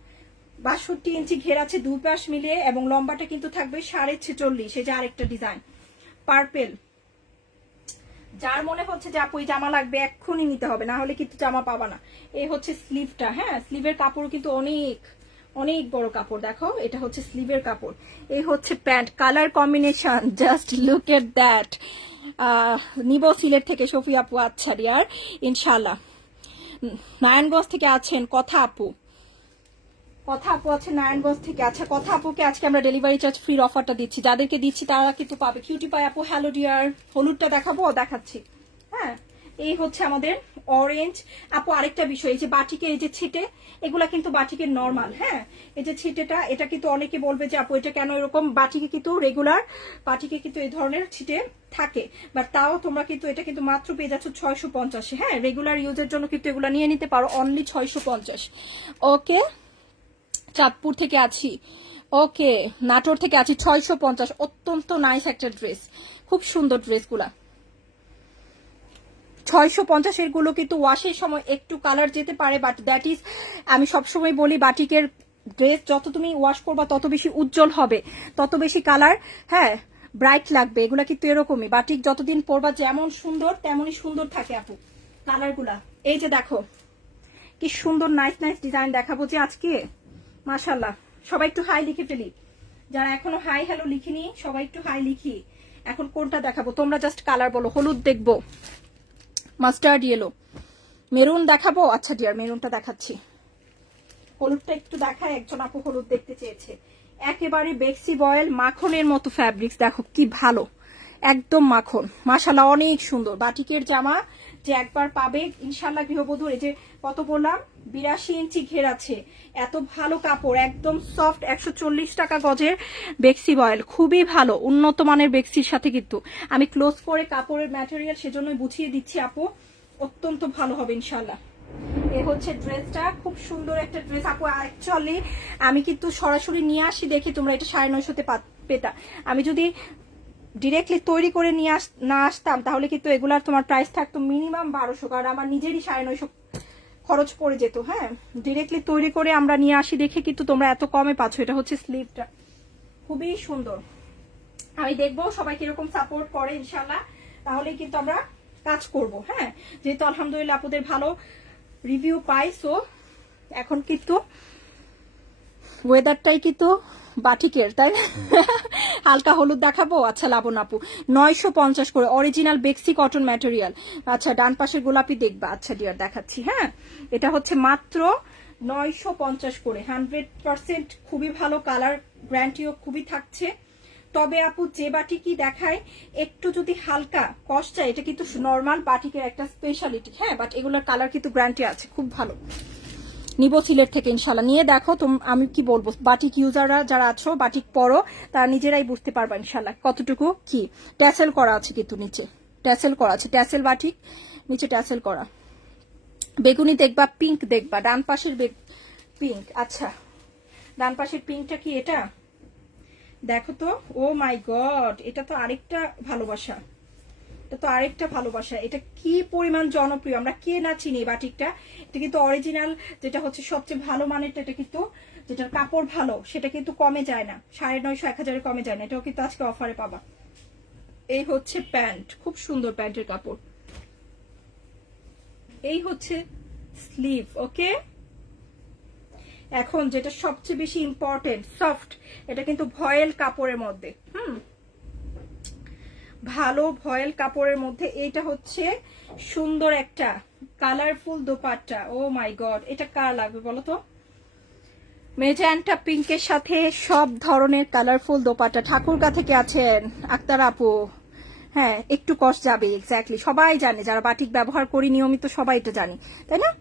62 ইঞ্চি ঘের আছে দুই পাশ মিলিয়ে, এবং লম্বাটা কিন্তু থাকবে 46.5। এই যে আরেকটা ডিজাইন পার্পেল, যার মনে হচ্ছে যে আপু এই জামা লাগবে এক্ষুনি নিতে হবে, না হলে কিন্তু জামা পাবা না। এই হচ্ছে স্লিভটা। হ্যাঁ, স্লিভের কাপড় কিন্তু অনেক অনেক বড় কাপড়, দেখো এটা হচ্ছে স্লিভের কাপড়। এই হচ্ছে pant, colour combination just look at that. নিব সিলেট থেকে সফিয়া আপু। আচ্ছা ডিয়ার, ইনশাআল্লাহ নারায়ণগঞ্জ থেকে আছেন কথা আপু, কথা আপু আছে নারায়ণগঞ্জ থেকে। আচ্ছা কথা আপুকে আজকে আমরা ডেলিভারি চার্জ ফ্রির অফারটা দিচ্ছি, যাদেরকে দিচ্ছি তারা কিন্তু পাবে। কিউটি পাই আপু হ্যালো ডিয়ার, হলুদটা দেখাবো, দেখাচ্ছি। হ্যাঁ এই হচ্ছে আমাদের অরেঞ্জ আপু। আরেকটা বিষয়, এই যে বাটিকে এই যে ছিটে, এগুলা কিন্তু বাটিকের নর্মাল। হ্যাঁ এই যে ছিটেটা, এটা কিন্তু অনেকে বলবে যে আপু এটা কেন এরকম, বাটিকে কিন্তু রেগুলার বাটিকে কিন্তু এই ধরনের ছিটে থাকে, বাট তাও তোমরা কিন্তু এটা কিন্তু মাত্র পেয়ে যাচ্ছ 650। হ্যাঁ রেগুলার ইউজের জন্য কিন্তু এগুলা নিয়ে নিতে পারো, অনলি 650। ওকে চাঁদপুর থেকে আছি, ওকে নাটোর থেকে আছি, 650। অত্যন্ত নাইস একটা ড্রেস, খুব সুন্দর ড্রেসগুলা। 650 এর গুলো কিন্তু ওয়াশের সময় একটু কালার যেতে পারে, বাট দ্যাট ইজ, আমি সবসময় বলি বাটিকের ড্রেস যত তুমি ওয়াশ করবা তত বেশি উজ্জ্বল হবে, তত বেশি কালার হ্যাঁ ব্রাইট লাগবে। এগুলা কিন্তু এরকমই, বাটিক যতদিন পরবা যেমন সুন্দর তেমনই সুন্দর থাকে আপু কালারগুলা। এই যে দেখো কি সুন্দর নাইস নাইস ডিজাইন দেখাবো যে আজকে, মাশাল্লাহ। সবাই একটু হাই লিখে ফেলি, যারা এখনো হাই হ্যালো লিখিনি সবাই একটু হাই লিখি। এখন কোনটা দেখাবো তোমরা জাস্ট কালার বলো। হলুদ দেখবো, মাস্টার্ড ইয়েলো, মেরুন দেখাবো। আচ্ছা ডিয়ার মেরুনটা দেখাচ্ছি, হলুদটা একটু দেখায়। একজন আপু হলুদ দেখতে চেয়েছে। একেবারে বেক্সি বয়েল মাখনের মতো ফ্যাব্রিক্স, দেখো কি ভালো, একদম মাখন, মাশাল্লাহ অনেক সুন্দর। বাটিকের জামা যে একবার পাবে ইনশাল্লাহ গৃহবধূর। এই যে কত বললাম 82 ইঞ্চি ঘের আছে, এত ভালো কাপড়, একদম সফট। 140 টাকা গজের বেক্সি বয়েল, খুবই ভালো উন্নত মানের বেক্সির সাথে। কিন্তু আমি ক্লোজ করে কাপড়ের ম্যাটেরিয়াল সেজন্যই বুঝিয়ে দিচ্ছি আপু, অত্যন্ত ভালো হবে ইনশাল্লাহ। এ হচ্ছে ড্রেসটা, খুব সুন্দর একটা ড্রেস আপু। অ্যাকচুয়ালি আমি কিন্তু সরাসরি নিয়ে আসি দেখি তোমরা এটা 950-তে পেতা। আমি যদি ডিরেক্টলি তৈরি করে নিয়ে না আসতাম তাহলে কিন্তু এগুলার তোমার প্রাইস থাকতো মিনিমাম 1200, কারণ আমার নিজেরই 950 খরচ পড়ে যেত। হ্যাঁ ডিরেক্টলি তৈরি করে আমরা নিয়ে আসি দেখে কিন্তু তোমরা এত কমে পাচ্ছ। এটা হচ্ছে স্লিভটা, খুবই সুন্দর। আমি দেখবো সবাই কিরকম সাপোর্ট করে ইনশাল্লাহ, তাহলেই কিন্তু আমরা কাজ করব। হ্যাঁ যেহেতু আলহামদুলিল্লাহ আপুদের ভালো রিভিউ পাই, সো এখন কিন্তু ওয়েদারটাই কিন্তু বাটিকের, তাই না? হালকা হলুদ দেখাবো। আচ্ছা লাবণ আপু 950 করে, অরিজিনাল বেক্সি কটন ম্যাটেরিয়াল। আচ্ছা ডান পাশের গোলাপি দেখবা। আচ্ছা ডিয়ার দেখাচ্ছি। হ্যাঁ এটা হচ্ছে মাত্র 950 করে, 100% খুবই ভালো কালার, গ্যারান্টিও খুবই থাকছে। তবে আপু যে বাটিকি দেখায় একটু যদি হালকা কষ্ট চাই, এটা কিন্তু নর্মাল বাটিকের একটা স্পেশালিটি। হ্যাঁ বাট এগুলোর কালার কিন্তু গ্যারান্টি আছে, খুব ভালো। নিবো সিলেট থেকে ইনশাল্লাহ, নিয়ে দেখো আমি কি বলবো, বাটিক ইউজাররা যারা আছো বাটিক পরো তারা নিজেরাই বুঝতে পারবা ইনশাল্লাহ কতটুকু কি। ট্যাসেল করা আছে কিন্তু নিচে, ট্যাসেল করা আছে, ট্যাসেল বাটিক নিচে ট্যাসেল করা। বেগুনি দেখবা, পিঙ্ক দেখবা, ডান পাশের পিঙ্ক। আচ্ছা ডান পাশের পিঙ্কটা কি এটা দেখো তো, ও মাই গড, এটা তো আরেকটা ভালোবাসা, এটা তো আরেকটা ভালোবাসা। এটা কি পরিমাণ জনপ্রিয়, আমরা কে না চিনি বাটিকটা। এটা কিন্তু অরিজিনাল, যেটা হচ্ছে সবচেয়ে ভালো মানেরটা, এটা কিন্তু যেটার কাপড় ভালো সেটা কিন্তু কমে যায় না, 950 1000 কমে যায় না। এটাও কিন্তু আজকে অফারে পাবা। এই হচ্ছে প্যান্ট, খুব সুন্দর প্যান্টের কাপড়। এই হচ্ছে স্লিভ। ওকে এখন যেটা সবচেয়ে বেশি ইম্পর্টেন্ট, সফট, এটা কিন্তু ভয়েল কাপড়ের মধ্যে, ভালো ভয়েল কাপড়ের মধ্যে। এইটা হচ্ছে সুন্দর একটা কালারফুল দোপাট্টা। ও মাই গড, এটা কার লাগবে বলো তো? মেজেন্টা পিঙ্কের সাথে সব ধরনের কালারফুল দোপাট্টা। ঠাকুরগা থেকে আছেন আক্তার আপু। হ্যাঁ একটু কষ্ট যাবে, এক্স্যাক্টলি সবাই জানে, যারা বাটিক ব্যবহার করি নিয়মিত সবাই এটা জানি, তাই না?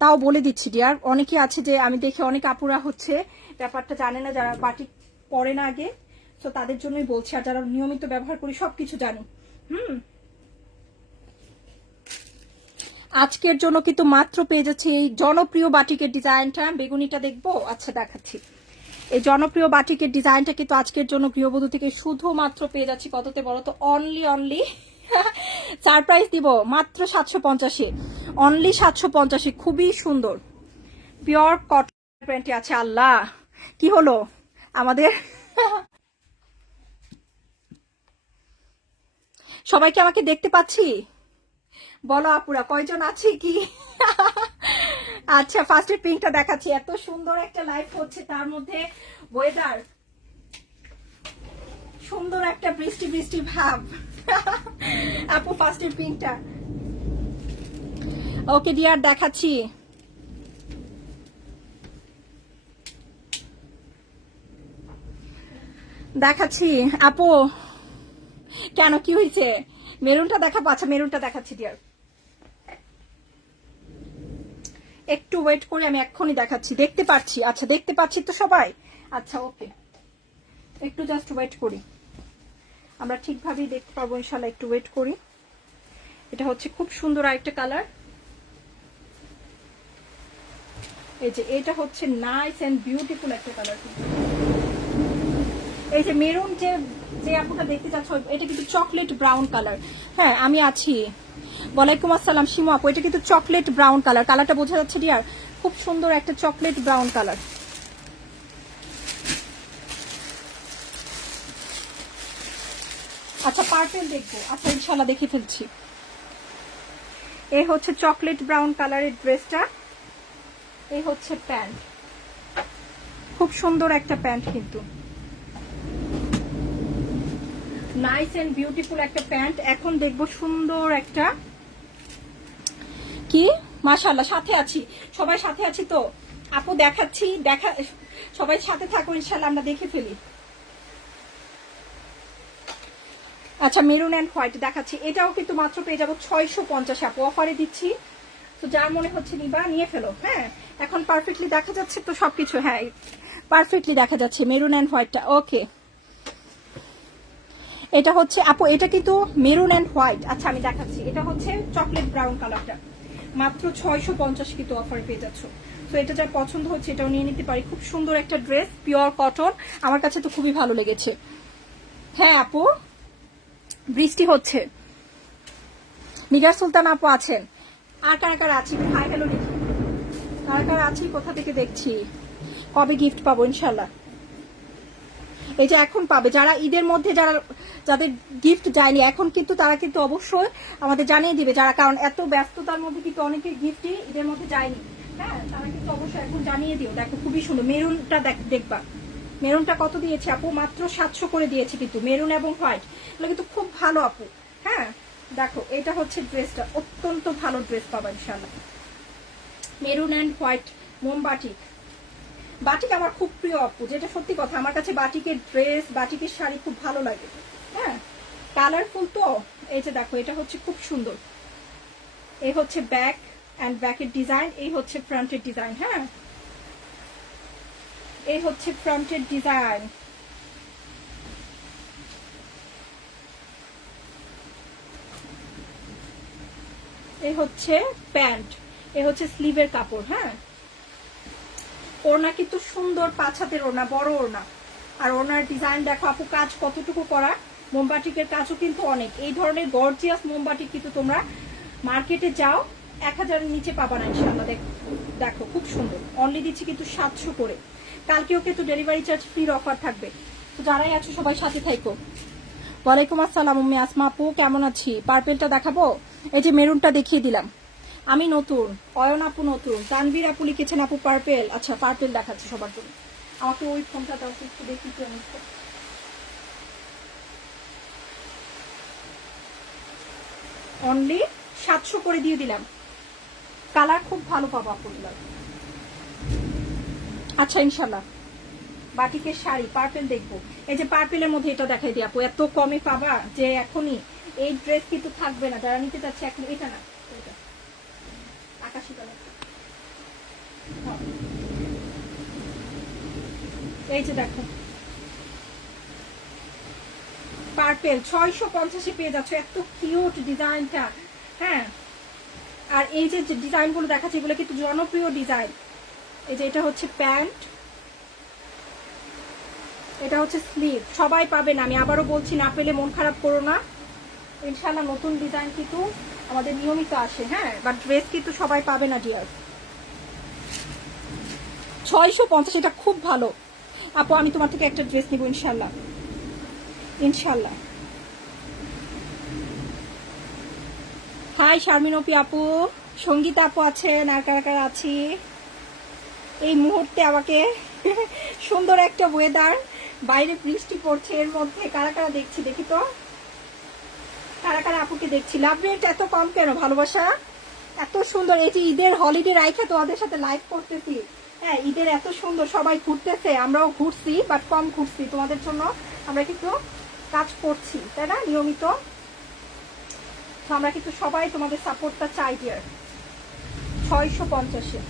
তাও বলে দিচ্ছি ডিয়ার, অনেকে আছে যে আমি দেখে অনেক আপুরা হচ্ছে ব্যাপারটা জানে না, যারা বাটিক পরে না আগে, তো তাদের জন্যই বলছি। আর যারা নিয়মিত ব্যবহার করি সবকিছু জানি। আজকের জন্য কিন্তু মাত্র পেয়ে যাচ্ছে এই জনপ্রিয় বাটিকের ডিজাইনটা। বেগুনিটা দেখবো, আচ্ছা দেখাচ্ছি। এই জনপ্রিয় বাটিকের ডিজাইনটা কিন্তু আজকের জন্য গৃহবধূ থেকে শুধুমাত্র পেয়ে যাচ্ছি কততে বলো তো? অনলি সারপ্রাইজ দিব মাত্র 750, অনলি 750। খুবই সুন্দর পিওর কটন প্যান্টে আছে। আল্লাহ কি হলো আমাদের সবাইকে আমাকে দেখতে পাচ্ছি বলো আপুরা, কয়জন আছি কি? আচ্ছা ফার্স্টের পিঙ্কটা দেখাচ্ছি। এত সুন্দর একটা লাইফ হচ্ছে, তার মধ্যে ওয়েদার সুন্দর একটা বৃষ্টি বৃষ্টি ভাব। আপু ফার্স্টের পিঙ্কটা, ওকে ডিয়ার, দেখাচ্ছি। দেখাচ্ছি আপু। কেন, কি হয়েছে? মেরুনটা দেখাবো? আচ্ছা মেরুনটা দেখাচ্ছি ডিয়ার, একটু ওয়েট করে আমি এক্ষুনি দেখাচ্ছি। দেখতে পাচ্ছি? আচ্ছা দেখতে পাচ্ছি তো সবাই। আচ্ছা ওকে, একটু জাস্ট ওয়েট করি, আমরা ঠিকভাবেই দেখতে পাবো ইনশাল্লাহ। একটু ওয়েট করি। এটা হচ্ছে খুব সুন্দর আরেকটা কালার। এই যে এটা হচ্ছে নাইস এন্ড বিউটিফুল একটা কালার। এই যে মেরুন যে যে আপুটা দেখতে চাচ্ছ, এটা কিন্তু চকলেট ব্রাউন কালার। হ্যাঁ আমি আছি। ওয়ালাইকুম আসসালাম শিমু আপু। এটা কিন্তু চকলেট ব্রাউন কালার, কালারটা বোঝা যাচ্ছে ডিয়ার? খুব সুন্দর একটা চকলেট ব্রাউন কালার। আচ্ছা পার্পেল দেখবো? আচ্ছা ইনশাল্লাহ দেখে ফেলছি। এই হচ্ছে চকলেট ব্রাউন কালারের ড্রেসটা। এই হচ্ছে প্যান্ট, খুব সুন্দর একটা প্যান্ট, কিন্তু নাইস এন্ড বিউটিফুল একটা প্যান্ট। এখন দেখবো সুন্দর একটা, কি মাশাআল্লাহ, সাথে আছি, সবাই সাথে আছি তো আপু, দেখাচ্ছি, সবাই সাথে থাকো ইনশাল্লাহ, আমরা দেখে ফেলি। আচ্ছা মেরুন অ্যান্ড হোয়াইট দেখাচ্ছি। এটাও কিন্তু মাত্র পেয়ে যাবো 650 আপু, অফারে দিচ্ছি। তো যার মনে হচ্ছে নিবা নিয়ে ফেলো। হ্যাঁ এখন পারফেক্টলি দেখা যাচ্ছে তো সবকিছু? হ্যাঁ পারফেক্টলি দেখা যাচ্ছে মেরুন অ্যান্ড হোয়াইটটা। ওকে এটা হচ্ছে আপু, এটা কিন্তু মেরুন অ্যান্ড হোয়াইট। আচ্ছা আমি দেখাচ্ছি, এটা হচ্ছে চকলেট ব্রাউন কালারটা, মাত্র 650 কিন্তু অফারে পেয়ে যাচ্ছ। তো এটা যা পছন্দ হচ্ছে এটাও নিয়ে নিতে পারি। খুব সুন্দর একটা ড্রেস, পিওর কটন, আমার কাছে তো খুবই ভালো লেগেছে। হ্যাঁ আপু বৃষ্টি হচ্ছে। নিগার সুলতান আপু আছেন? আর কারা কারা আছি হাই হ্যালো লিখি, কারা কারা আছি, কোথা থেকে দেখছি, কবে গিফট পাবো ইনশাল্লাহ? এই যে এখন পাবে যারা ঈদের মধ্যে, যাদের গিফট যায়নি এখন কিন্তু তারা কিন্তু অবশ্যই আমাদের জানিয়ে দিবে যারা, কারণ এত ব্যস্ততার মধ্যে কিন্তু অনেকের গিফটই ঈদের মধ্যে যায়নি। হ্যাঁ তারা কিন্তু অবশ্যই এখন জানিয়ে দিও। দেখো খুবই সুন্দর মেরুনটা, দেখবা মেরুনটা কত দিয়েছে আপু? মাত্র 700 করে দিয়েছে কিন্তু, মেরুন এবং হোয়াইট, এগুলো কিন্তু খুব ভালো আপু। হ্যাঁ দেখো এটা হচ্ছে ড্রেসটা, অত্যন্ত ভালো ড্রেস পাবা ইনশাল্লাহ। মেরুন অ্যান্ড হোয়াইট মোমবাটিক। বাটিক আমার খুব প্রিয় আপু, যেটা সত্যি কথা, আমার কাছে বাটিকের ড্রেস, বাটিকের শাড়ি খুব ভালো লাগে। হ্যাঁ কালারফুল তো। এই যে দেখো এটা হচ্ছে খুব সুন্দর। এই হচ্ছে ব্যাক অ্যান্ড ব্যাকের ডিজাইন, এই হচ্ছে ফ্রন্টের ডিজাইন। হ্যাঁ এই হচ্ছে ফ্রন্টের ডিজাইন। এই হচ্ছে প্যান্ট, এই হচ্ছে স্লিভের কাপড়। হ্যাঁ ওড়না কিন্তু সুন্দর, 5 হাতের ওড়না, বড় ওড়না। আর ওড়নার ডিজাইন দেখো আপু, কাজ কতটুকু করা, মোমবাটিকের কাজও কিন্তু অনেক। এই ধরনের গর্জিয়াস মোমবাটিক কিন্তু তোমরা মার্কেটে যাও 1000-এর নিচে পাবা না ইনশাআল্লাহ। দেখো খুব সুন্দর, অনলি দিচ্ছি কিন্তু 700 করে। কালকেও কিন্তু ডেলিভারি চার্জ ফ্রির অফার থাকবে। তো যারাই আছো সবাই সাথে থাকো। ওয়ালাইকুম আসসালাম উম্মে আসমা আপু, কেমন আছি? পার্পেলটা দেখাবো? এই যে মেরুনটা দেখিয়ে দিলাম। আমি নতুন, অয়ন আপু নতুন, তানভীর আপু লিখেছেন আপু পার্পেল। আচ্ছা পার্পেল দেখাচ্ছি সবার জন্য। আমাকে ওই ফোনটা দাও একটু দেখি, অনলি 700 করে দিয়ে দিলাম। কালার খুব ভালো পাবো আপুগুলো। আচ্ছা ইনশাল্লাহ বাটিকের শাড়ি পার্পেল দেখবো। এই যে পার্পেলের মধ্যে এটা দেখাই দিই আপু, এত কমে পাবা যে এখনই এই ড্রেস কিন্তু থাকবে না। যারা নিতে চাচ্ছে এখন, এটা না আকাশি কালার, এই যে দেখো পার্পেল 650-এ পেয়ে যাচ্ছ, এত কিউট ডিজাইনটা। হ্যাঁ আর এই যে ডিজাইন গুলো দেখাচ্ছে এগুলো কিন্তু জনপ্রিয় ডিজাইন। এই যে এটা হচ্ছে প্যান্ট, এটা হচ্ছে স্লিভ, সবাই পাবে না, আমি আবারও বলছি, না পেলে মন খারাপ করো না ইনশাআল্লাহ। নতুন ডিজাইন কিন্তু আমাদের নিয়মিত আসে। হ্যাঁ বাট ড্রেস কিন্তু সবাই পাবে না ডিয়ার। 650, এটা খুব ভালো আপু। আমি তোমার থেকে একটা ড্রেস নিব ইনশাআল্লাহ, ইনশাআল্লাহ। হাই শারমিন অপি আপু, সঙ্গীতা আপু আছেন, আর কারা কারা আছি এই মুহূর্তে? আমাকে সুন্দর একটা ওয়েদার, বাইরে বৃষ্টি পড়ছে, এর মধ্যে কারা কারা দেখছি দেখি তো, কারা কারা আপুকে দেখছি। লাভ রেট এত কম কেন? ভালোবাসা এত সুন্দর, এই যে ঈদের হলিডে রাইখা তোমাদের সাথে লাইভ করতেছি। হ্যাঁ, ঈদের এত সুন্দর, সবাই ঘুরতেছে, আমরাও ঘুরছি, বাট কম ঘুরছি। তোমাদের জন্য আমরা কিন্তু কাজ করছি, তাই না, নিয়মিত। তো আমরা কিন্তু সবাই তোমাদের সাপোর্টটা চাই ডিয়ার। 650-এ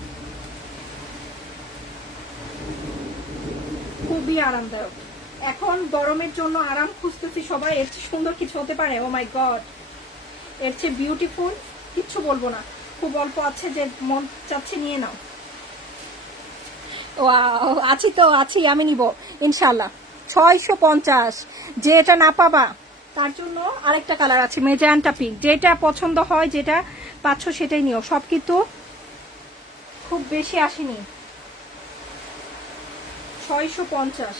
খুবই আরামদায়ক। এখন গরমের জন্য আরাম খুঁজতেছি সবাই, এর চেয়ে সুন্দর কিছু হতে পারে? ও মাই গড, এর চেয়ে বিউটিফুল কিচ্ছু বলবো না। খুব অল্প আছে, যে মন চাচ্ছে নিয়ে নাও। ও আছি তো, আছি, আমি নিব ইনশাল্লাহ। 650, যে এটা না পাবা তার জন্য আরেকটা কালার আছে, মেজেন্টা পিঙ্ক। যেটা পছন্দ হয়, যেটা পাচ্ছ সেটাই নিও। সব কিন্তু খুব বেশি আসেনি। 650।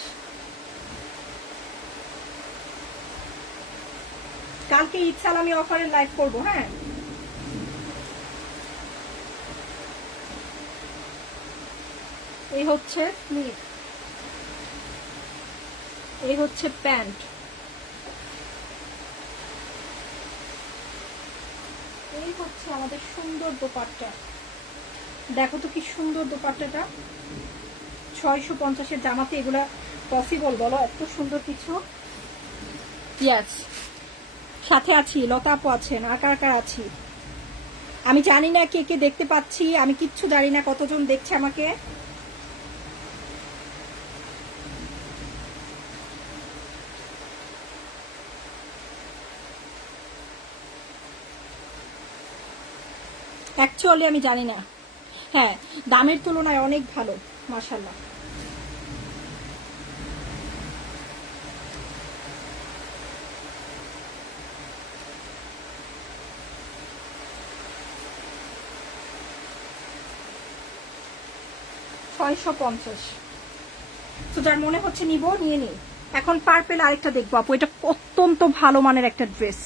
কালকে ঈদ সালামি অফারের লাইভ করবো। হ্যাঁ, এই হচ্ছে স্লিভ, এই হচ্ছে প্যান্ট, এই হচ্ছে আমাদের সুন্দর দোপাট্টা। দেখো তো কি সুন্দর দোপাট্টাটা। 650-এর জামাতে এগুলা পসিবল বলো? এত সুন্দর কিছু। ইয়াস, সাথে আছি, লতা আপু আছেন, আকার আছি। আমি জানি না কে কে দেখতে পাচ্ছি, আমি কিচ্ছু জানি না কতজন দেখছে আমাকে। অ্যাকচুয়ালি আমি জানি না। হ্যাঁ, দামের তুলনায় অনেক ভালো, মাশাআল্লাহ। $650। তো যার মনে হচ্ছে নিব, নিয়ে নিই। এখন পার্পেল আরেকটা দেখবো আপু, এটা অত্যন্ত ভালো মানের একটা ড্রেস,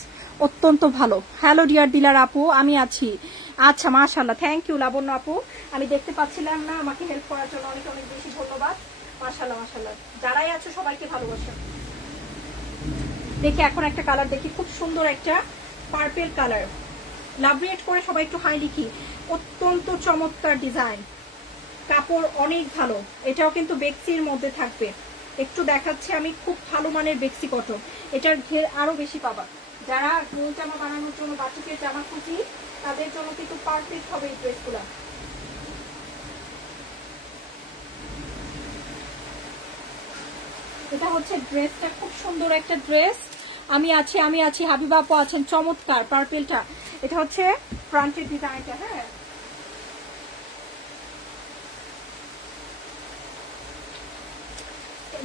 অত্যন্ত ভালো। হ্যালো ডিয়ার দিলার আপু, আমি আছি। আচ্ছা, মাশাআল্লাহ, থ্যাংক ইউ লাবণ্য আপু। আমি দেখতে পাচ্ছিলাম না, আমাকে হেল্প করার জন্য অনেক অনেক বেশি ধন্যবাদ। মাশাআল্লাহ মাশাআল্লাহ, যারাই আছো সবাইকে ভালোবাসা। দেখি এখন একটা কালার দেখি, খুব সুন্দর একটা পার্পেল কালার। লাভ রেট করে সবাই একটু হাই লিখি। অত্যন্ত চমৎকার ডিজাইন, কাপড় অনেক ভালো। এটাও কিন্তু বেক্সির মধ্যে থাকবে। একটু দেখাচ্ছি আমি, খুব ভালো মানের বেক্সি কটন। এটার ঘের আরো বেশি পাবা। যারা গোল জামা বানানোর জন্য, বাচ্চাদের জামা খুঁজি, তাদের জন্য কিন্তু পারফেক্ট হবে এই ড্রেসগুলো। এটা হচ্ছে ড্রেসটা, খুব সুন্দর একটা ড্রেস। আমি আছি, আমি আছি, হাবিবা আপু আছেন, চমৎকার পার্পেলটা। এটা হচ্ছে ফ্রন্টের ডিজাইনটা। হ্যাঁ,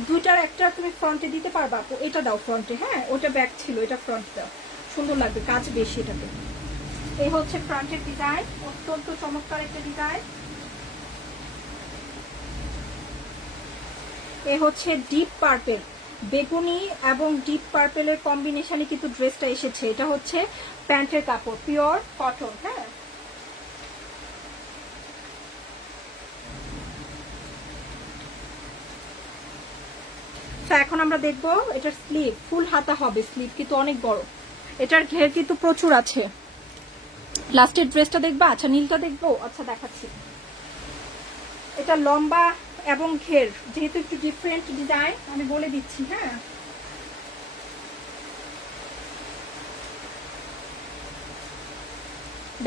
দুইটার একটা তুমি ফ্রন্টে দিতে পারবা আপু, এটা দাও ফ্রন্টে। হ্যাঁ, ওটা ব্যাক ছিল, এটা ফ্রন্ট দাও, সুন্দর লাগবে, কাজ বেশি এটাতে। এই হচ্ছে ফ্রন্টের ডিজাইন, অত্যন্ত চমৎকার একটা ডিজাইন। এই হচ্ছে ডিপ পার্পেল, বেগুনি এবং ডিপ পার্পেলের কম্বিনেশনে কিন্তু ড্রেসটা এসেছে। এটা হচ্ছে প্যান্টের কাপড়, পিওর কটন। হ্যাঁ, এখন আমরা দেখবো এটার স্লিভ, ফুল হাতা হবে স্লিভ, কিন্তু অনেক বড়। এটার ঘের কিন্তু প্রচুর আছে। লাস্টের ড্রেসটা দেখবা? আচ্ছা, নীলটা দেখবো। আচ্ছা, দেখাচ্ছি। এটা লম্বা এবং ঘের, যেহেতু একটু ডিফারেন্ট ডিজাইন, আমি বলে দিচ্ছি। হ্যাঁ,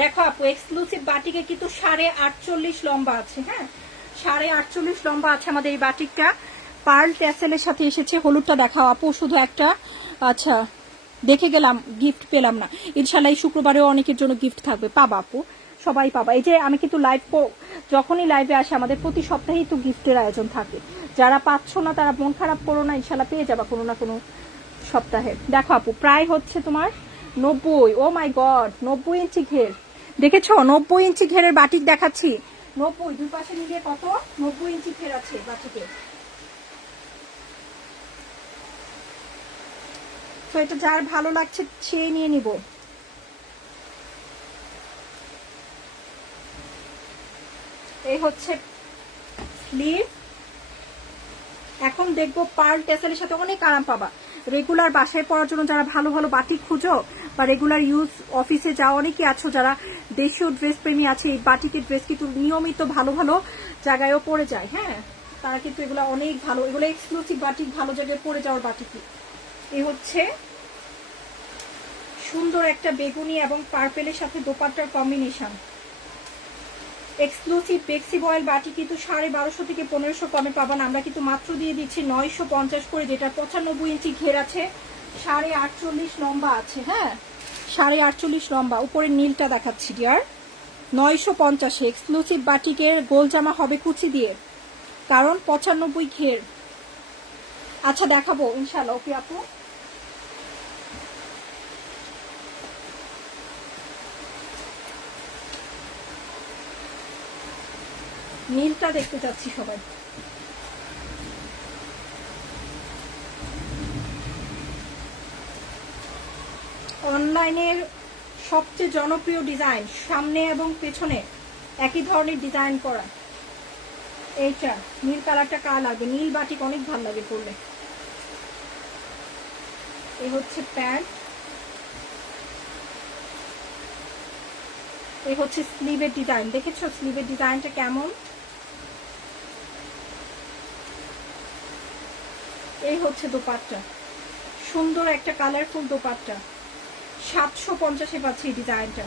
দেখো আপু, এক্সক্লুসিভ বাটিকে কিন্তু 48.5 লম্বা আছে। হ্যাঁ, 48.5 লম্বা আছে আমাদের এই বাটিকটা। পার্ল ট্যাসেলের সাথে এসেছে। হলুদটা দেখাও আপু, শুধু একটা। আচ্ছা, দেখে গেলাম, গিফট পেলাম না। ইনশাল্লাহ এই শুক্রবারেও অনেকের জন্য গিফট থাকবে, পাবা আপু, সবাই পাবা। এই যে আমি কিন্তু লাইভ, যখনই লাইভে আসে আমাদের প্রতি সপ্তাহেই তো গিফটের আয়োজন থাকে। যারা পাচ্ছ না তারা মন খারাপ করো না, ইনশাল্লাহ পেয়ে যাবা কোনো না কোনো সপ্তাহে। দেখো আপু, প্রায় হচ্ছে তোমার 90। ও মাই গড, 90 ইঞ্চি ঘের, দেখেছো? 90 ইঞ্চি ঘেরের বাটিক দেখাচ্ছি। 90, দুই পাশে মিলিয়ে কত? 90 ইঞ্চি ঘের আছে বাটিকে। তো এটা যার ভালো লাগছে সে নিয়ে নিব। এই হচ্ছে স্লিভ। এখন দেখবো পার্ল টেসেলের সাথে অনেক আরাম পাবা। রেগুলার বাসায় পরার জন্য যারা ভালো ভালো বাটিক খুঁজো বা রেগুলার ইউজ অফিসে যাওয়া অনেকে আছো যারা দেশীয় ড্রেস প্রেমী আছে, এই বাটিকের ড্রেস কিন্তু নিয়মিত ভালো ভালো জায়গায়ও পরে যায়। হ্যাঁ, তারা কিন্তু এগুলো অনেক ভালো, এগুলো এক্সক্লুসিভ বাটিক, ভালো জায়গায় পরে যাওয়ার বাটিক। এই হচ্ছে সুন্দর একটা বেগুনি এবং পার্পেলের সাথে দোপাট্টার কম্বিনেশন। এক্সক্লুসিভ বেক্সি বয়েল বাটি কিন্তু 1250 থেকে 1500 কমে পাবেন। আমরা কিন্তু মাত্র দিয়ে দিচ্ছি 950 করে, যেটা 95 ইঞ্চি ঘের আছে, 48.5 লম্বা আছে। হ্যাঁ, 48.5 লম্বা। উপরে নীলটা দেখাচ্ছি ডিয়ার, 950 এক্সক্লুসিভ বাটিকের গোল জামা হবে কুচি দিয়ে, কারণ 95 ঘের। আচ্ছা দেখাবো ইনশাল্লাহ। ওকে আপু, নীলটা দেখতে চাচ্ছি সবাই। অনলাইনের সবচেয়ে জনপ্রিয় ডিজাইন, সামনে এবং পেছনে একই ধরনের ডিজাইন করা। এইটা নীল কালারটা কার লাগবে, নীল বাটিক অনেক ভালো লাগে পরলে। এই হচ্ছে প্যান্ট, এই হচ্ছে স্লিভের ডিজাইন। দেখেছো স্লিভের ডিজাইনটা কেমন? এই হচ্ছে দোপাট্টা, সুন্দর একটা কালারফুল দোপাট্টা। 750-এ পাচ্ছি এই ডিজাইনটা,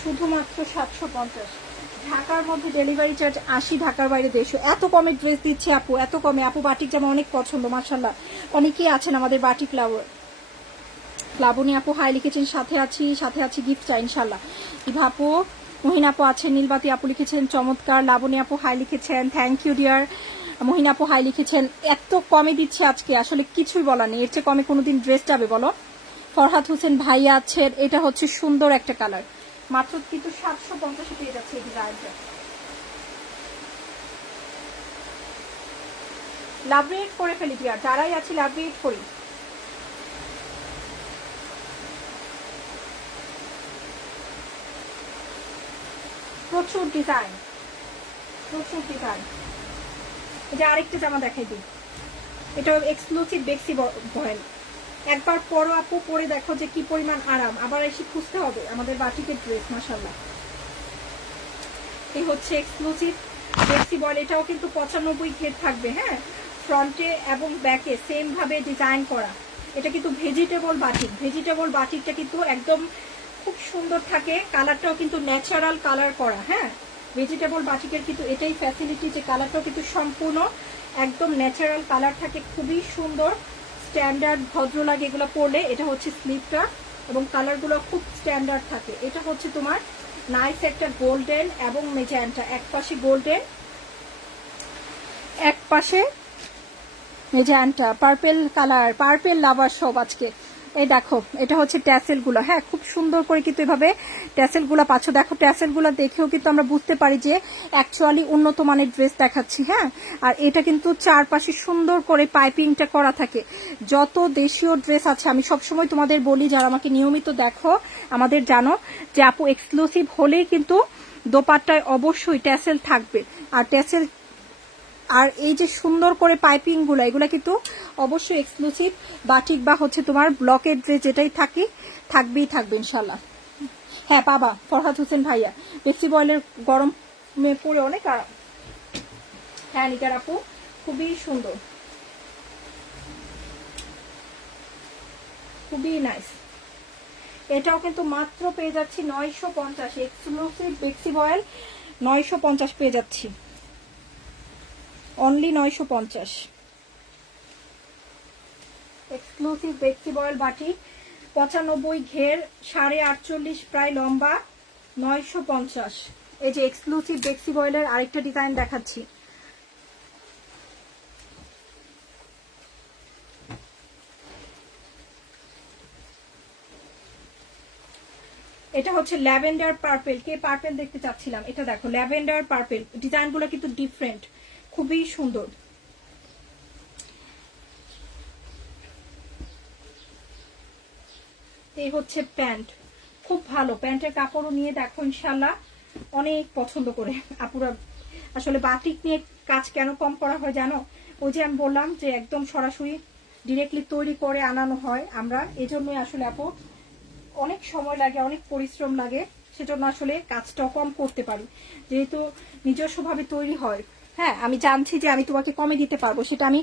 শুধুমাত্র 750। ঢাকার মধ্যে ডেলিভারি চার্জ 80, ঢাকার বাইরে 150। এত কমে ড্রেস দিচ্ছে আপু, এত কমে। আপু বাটিক জামা অনেক পছন্দ মাশাল্লাহ, অনেকেই আছেন আমাদের বাটিক লাভার। লাবণী আপু হাই লিখেছেন, সাথে আছি গিফট চাই ইনশাল্লাহ। ইভা আপু, মহিন আপু আছেন, নীলবাতি আপু লিখেছেন চমৎকার। লাবণী আপু হাই লিখেছেন, থ্যাংক ইউ ডিয়ার। মহিন আপু হাই লিখেছেন, এত কমে দিচ্ছে আজকে, আসলে কিছুই বলার নেই, এর চেয়ে কমে কোনোদিন ড্রেস যাবে বলো? ফরহাদ হোসেন ভাইয়া আছেন, এটা হচ্ছে সুন্দর একটা কালার, মাত্র কিন্তু 750-এ পেয়ে যাচ্ছে এই ডিজাইনটা। লাভ রেট করে ফেলি ডিয়ার, যারাই আছি লাভ রেট করি। প্রচুর ডিজাইন, প্রচুর ডিজাইন। এই যে আরেকটা জামা দেখাই দিই, এটা এক্সক্লুসিভ বেক্সি বয়েল। একবার পরো আপু, পরে দেখো যে কি পরিমাণ আরাম, আবার এসে খুঁজতে হবে আমাদের বাটিকের ড্রেস। মাশাআল্লাহ, এই হচ্ছে এক্সক্লুসিভ বেক্সি বয়েল। এটাও কিন্তু 95 ঘের থাকবে। হ্যাঁ, ফ্রন্টে এবং ব্যাকে সেম ভাবে ডিজাইন করা। এটা কিন্তু ভেজিটেবল বাটিক, ভেজিটেবল বাটিকটা কিন্তু একদম খুব সুন্দর থাকে, কালারটাও কিন্তু ন্যাচারাল কালার করা। হ্যাঁ, ভেজিটেবল বাটিকের কিন্তু এটাই ফ্যাসিলিটি যে কালারটাও কিন্তু সম্পূর্ণ একদম ন্যাচারাল কালার থাকে, খুবই সুন্দর, স্ট্যান্ডার্ড, ভদ্র লাগে এগুলো পরলে। এটা হচ্ছে স্লিভটা এবং কালারগুলো খুব স্ট্যান্ডার্ড থাকে। এটা হচ্ছে তোমার নাইস একটা গোল্ডেন এবং মেজেন্টা, এক পাশে গোল্ডেন এক পাশে মেজেন্টা, পার্পেল কালার, পার্পেল লাভার সব আজকে। এই দেখো এটা হচ্ছে ট্যাসেল গুলো। হ্যাঁ, খুব সুন্দর করে কিন্তু এভাবে ট্যাসেল গুলো পাচ্ছ। দেখো ট্যাসেল গুলো দেখেও কিন্তু আমরা বুঝতে পারি যে অ্যাকচুয়ালি উন্নত মানের ড্রেস দেখাচ্ছি। হ্যাঁ, আর এটা কিন্তু চারপাশে সুন্দর করে পাইপিংটা করা থাকে। যত দেশীয় ড্রেস আছে, আমি সবসময় তোমাদের বলি, যারা আমাকে নিয়মিত দেখো আমাদের জানো যে আপু এক্সক্লুসিভ হলেই কিন্তু দোপাট্টায় অবশ্যই ট্যাসেল থাকবে। আর ট্যাসেল আর এই যে সুন্দর করে পাইপিং গুলো, এগুলো কিন্তু অবশ্যই এক্সক্লুসিভ বাটিক বা হচ্ছে তোমার ব্লকের ড্রেস যেটাই থাকবেই থাকবে ইনশাল্লাহ। হ্যাঁ পাবা, ফরহাদ হোসেন ভাইয়া, বেক্সি বয়েলের গরমে পরে অনেক আরাম। হ্যাঁ নিকার আপু, খুবই সুন্দর, খুবই নাইস। এটাও কিন্তু মাত্র পেয়ে যাচ্ছি 950, এক্সক্লুসিভ বেক্সি বয়েল 950 পেয়ে যাচ্ছি, অনলি 950। এক্সক্লুসিভ বেক্সি বয়েল বাটি, 95 ঘের, 48.5 প্রায় লম্বা, 950। এই যে এক্সক্লুসিভ বেক্সি বয়েলের আরেকটা ডিজাইন দেখাচ্ছি। এটা হচ্ছে ল্যাভেন্ডার পার্পেল, কে পার্পেল দেখতে চাচ্ছিলাম, এটা দেখো ল্যাভেন্ডার পার্পেল, ডিজাইনগুলো কিন্তু ডিফারেন্ট, খুবই সুন্দর। এই হচ্ছে প্যান্ট, খুব ভালো, প্যান্টের কাপড়ও নিয়ে দেখো ইনশাল্লাহ অনেক পছন্দ করে আপুরা। আসলে বাটিক নিয়ে কাজ কেন কম করা হয় জানো? ওই যে আমি বললাম যে একদম সরাসরি ডিরেক্টলি তৈরি করে আনানো হয় আমরা, এজন্যই আসলে আপু অনেক সময় লাগে, অনেক পরিশ্রম লাগে, সেজন্য আসলে কাজটাও কম করতে পারি, যেহেতু নিজস্বভাবে তৈরি হয়। হ্যাঁ, আমি জানছি যে আমি তোমাকে কমে দিতে পারবো, সেটা আমি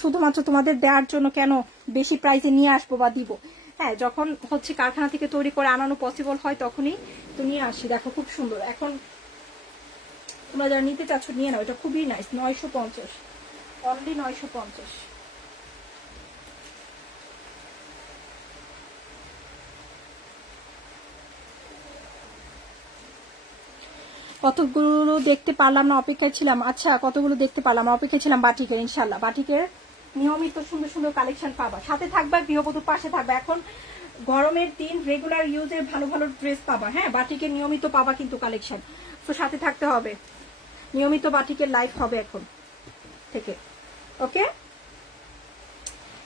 শুধুমাত্র তোমাদের দেওয়ার জন্য কেন বেশি প্রাইসে নিয়ে আসবো বা দিব। হ্যাঁ, যখন হচ্ছে কারখানা থেকে তৈরি করে আনানো পসিবল হয় তখনই তো নিয়ে আসি। দেখো খুব সুন্দর, এখন তোমরা যারা নিতে চাচ্ছ নিয়ে নাও, এটা খুবই নাইস। 950, অনলি 950। কতগুলো দেখতে পারলাম না, অপেক্ষায় ছিলাম। আচ্ছা, কতগুলো দেখতে পারলাম, অপেক্ষায় ছিলাম বাটিকের। ইনশাল্লাহ বাটিকের নিয়মিত সুন্দর সুন্দর কালেকশন পাবা, সাথে থাকবা, গৃহবধূর পাশে থাকবে। এখন গরমের দিন, রেগুলার ইউজের ভালো ভালো ড্রেস পাবা। হ্যাঁ, বাটিকের নিয়মিত পাবা কিন্তু কালেকশন, তো সাথে থাকতে হবে। নিয়মিত বাটিকের লাইফ হবে এখন থেকে। ওকে,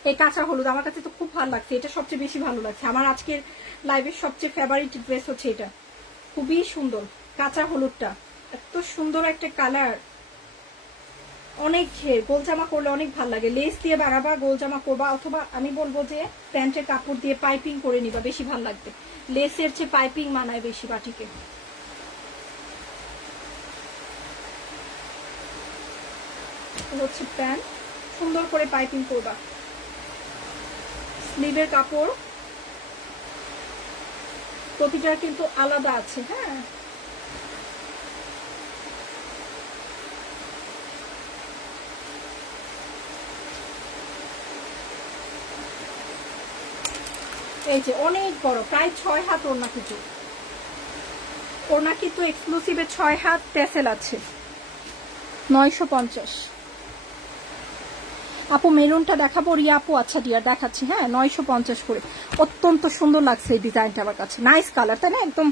এই কাঁচা হলুদ আমার কাছে তো খুব ভালো লাগছে, এটা সবচেয়ে বেশি ভালো লাগছে আমার আজকের লাইভের সবচেয়ে ফেভারিট ড্রেস হচ্ছে এটা। খুবই সুন্দর কাঁচা হলুদটা, এত সুন্দর একটা কালার। অনেক ঘের, গোল জামা করলে অনেক ভালো লাগে। লেস দিয়ে বাড়াবা, গোল জামা করবা, অথবা আমি বলবো যে প্যান্টের কাপড় দিয়ে পাইপিং করে নিবা, বেশি ভালো লাগবে। লেসের চেয়ে পাইপিং মানায় বেশি বাটিকে। হচ্ছে প্যান্ট, সুন্দর করে পাইপিং করবা। স্লিভের কাপড় প্রতিটার কিন্তু আলাদা আছে। হ্যাঁ, এই যে অনেক বড়, প্রায় 6 হাত ওড়না কিছু, ওড়না কিন্তু এক্সক্লুসিভে 6 হাত টেসেল আছে। 950। আপু মেরুনটা দেখাবো রিয়া আপু? আচ্ছা ডিয়ার দেখাচ্ছি। হ্যাঁ, 950 করে। অত্যন্ত সুন্দর লাগছে এই ডিজাইনটা আমার কাছে, নাইস কালার, তাই না? একদম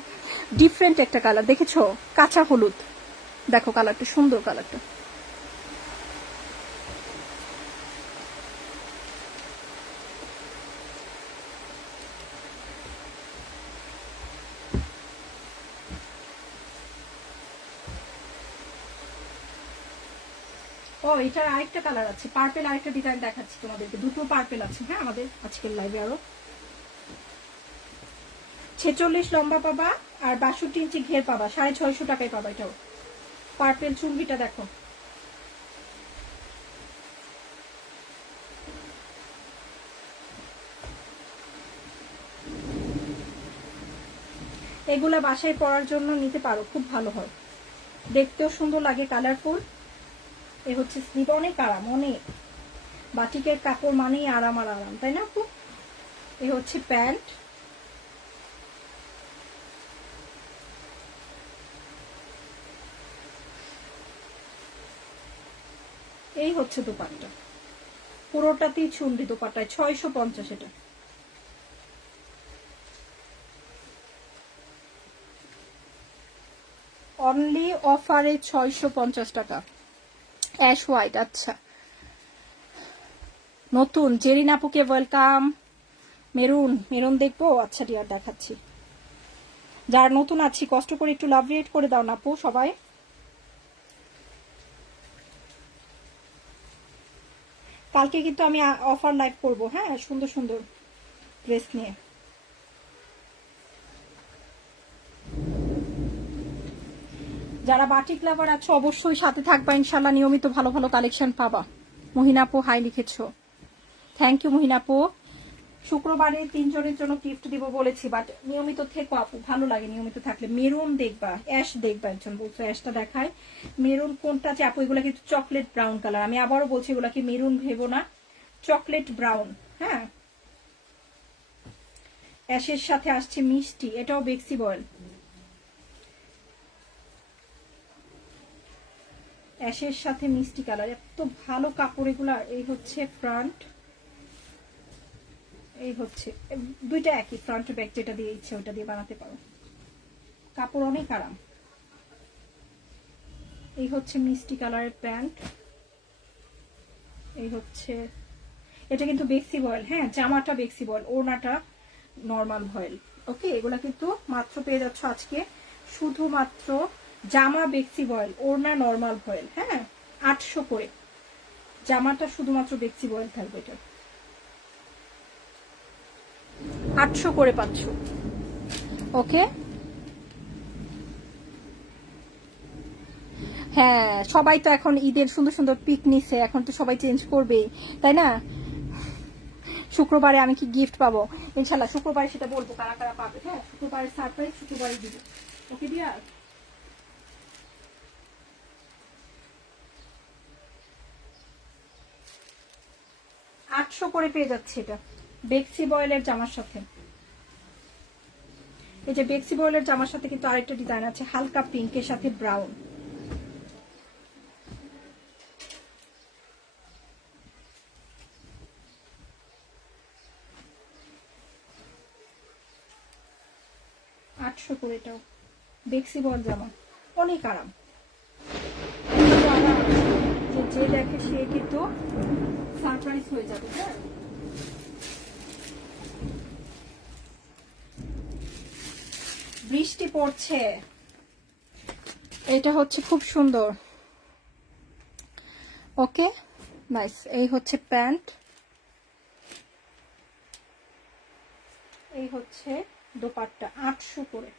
ডিফারেন্ট একটা কালার, দেখেছো? কাঁচা হলুদ, দেখো কালারটা, সুন্দর কালারটা। ও, এটার আরেকটা কালার আছে, পার্পেল, আরেকটা ডিজাইন দেখাচ্ছি তোমাদেরকে। দুটো পার্পেল আছে। হ্যাঁ, আমাদের আজকের লাইভে আরো 46 লম্বা পাবা আর 62 ইঞ্চি ঘের পাবা, 650 টাকায় পাবা। এটাও পার্পেল, চুমকিটা দেখো। এগুলা বাসায় পরার জন্য নিতে পারো, খুব ভালো হয়, দেখতেও সুন্দর লাগে, কালারফুল। এ হচ্ছে স্লিভ, অনেক আরাম, অনেক। বাটিকের কাপড় মানেই আরাম আর আরাম, তাই না আপু? এ হচ্ছে প্যান্ট, এই হচ্ছে দোপাট্টা, পুরোটাতেই চুনরি দোপাট্টায়। 650 এটা। অনলি অফারে 650 টাকা। অ্যাশ হোয়াইট, আচ্ছা নতুন জেরিন আপুকে ওয়েলকাম। মেরুন, মেরুন দেখবো? আচ্ছা ডিয়ার দেখাচ্ছি। যারা নতুন আছি কষ্ট করে একটু লাভ রেট করে দাও না আপু সবাই। কালকে কিন্তু আমি অফার লাইভ করবো। হ্যাঁ, সুন্দর সুন্দর ড্রেস নিয়ে। যারা বাটিক লাভার আছো অবশ্যই সাথে থাকবা, ইনশাল্লাহ নিয়মিত ভালো ভালো কালেকশন পাবা। মহিনাপু হাই লিখেছো, থ্যাংক ইউ মহিনাপু। শুক্রবারে 3 জনের জন্য গিফট দিব বলেছি, বাট নিয়মিত থেকো আপু, ভালো লাগে নিয়মিত থাকলে। মেরুন দেখবা, অ্যাশ দেখবা, একজন বলছো অ্যাশটা দেখায়। মেরুন কোনটা আছে আপু? এগুলা কিন্তু চকলেট ব্রাউন কালার, আমি আবারও বলছি এগুলা কি মেরুন ভেবো না, চকলেট ব্রাউন। হ্যাঁ, অ্যাশের সাথে আসছে মিষ্টি, এটাও বেক্সি বয়েল। অ্যাশের সাথে মিষ্টি কালার, এত ভালো কাপড় এগুলা। এই হচ্ছে ফ্রন্ট, এই হচ্ছে দুইটা একই, ফ্রন্ট ব্যাক, যেটা দিয়ে ইচ্ছে ওটা দিয়ে বানাতে পারো, কাপড় অনেক আরাম। এই হচ্ছে মিষ্টি কালারের প্যান্ট, এই হচ্ছে, এটা কিন্তু বেক্সি বয়েল। হ্যাঁ, জামাটা বেক্সি বয়েল, ওড়নাটা নর্মাল ভয়েল। ওকে, এগুলা কিন্তু মাত্র পেয়ে যাচ্ছ আজকে শুধুমাত্র, জামা বেক্সি বয়েল, ওড়না নর্মাল ভয়েল। হ্যাঁ, 800 করে জামাটা, শুধুমাত্র বেক্সি বয়েল থাকবে এটা। 800 করে পাচ্ছ। ওকে, হ্যাঁ সবাই তো এখন ঈদের সুন্দর সুন্দর পিক নিছে, এখন তো সবাই চেঞ্জ করবেই, তাই না? শুক্রবারে আমি কি গিফট পাবো? ইনশাল্লাহ শুক্রবারে সেটা বলবো কারা কারা পাবে। হ্যাঁ, শুক্রবারের সারপ্রাইজ শুক্রবারে দিব। ওকে ডিয়ার, 800 করে পেয়ে যাচ্ছে এটা বেক্সি বয়েলের জামার সাথে। এই যে বেক্সি বয়েলের জামার সাথে কিন্তু আরেকটা ডিজাইন আছে, হালকা পিঙ্কের সাথে ব্রাউন। করে এটাও বেক্সি বয়েল জামা, অনেক আরাম। যে দেখে সে কিন্তু সারপ্রাইজ হয়ে যাবে। হ্যাঁ, বৃষ্টি পড়ছে, এটা হচ্ছে খুব সুন্দর। ওকে নাইস, এই হচ্ছে প্যান্ট, এই হচ্ছে দোপাট্টা, 800 করে।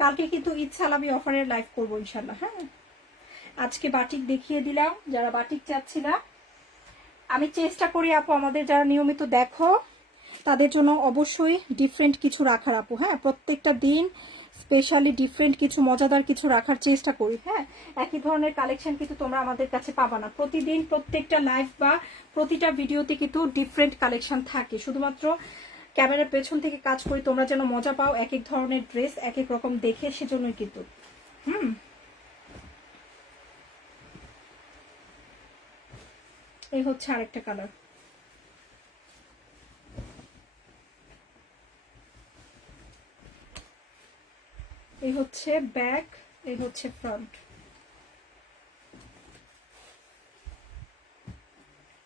কালকে কিন্তু ঈদ সালামি অফারের লাইভ করবো ইনশাল্লাহ। হ্যাঁ, আজকে বাটিক দেখিয়ে দিলাম, যারা বাটিক চাচ্ছিলা। আমি চেষ্টা করি আপু আমাদের যারা নিয়মিত দেখো তাদের জন্য অবশ্যই ডিফারেন্ট কিছু রাখার আপু। হ্যাঁ, প্রত্যেকটা দিন স্পেশালি ডিফারেন্ট কিছু মজাদার কিছু রাখার চেষ্টা করি। হ্যাঁ, একই ধরনের কালেকশন কিন্তু তোমরা আমাদের কাছে পাবা না। প্রতিদিন প্রত্যেকটা লাইভ বা প্রতিটা ভিডিওতে কিন্তু ডিফারেন্ট কালেকশন থাকে। শুধুমাত্র ক্যামেরার পেছন থেকে কাজ করি, তোমরা যেন মজা পাও এক এক ধরনের ড্রেস এক এক রকম দেখে, সেজন্যই কিন্তু। এই হচ্ছে আরেকটা কালার, এই হচ্ছে ব্যাক, এই হচ্ছে ফ্রন্ট।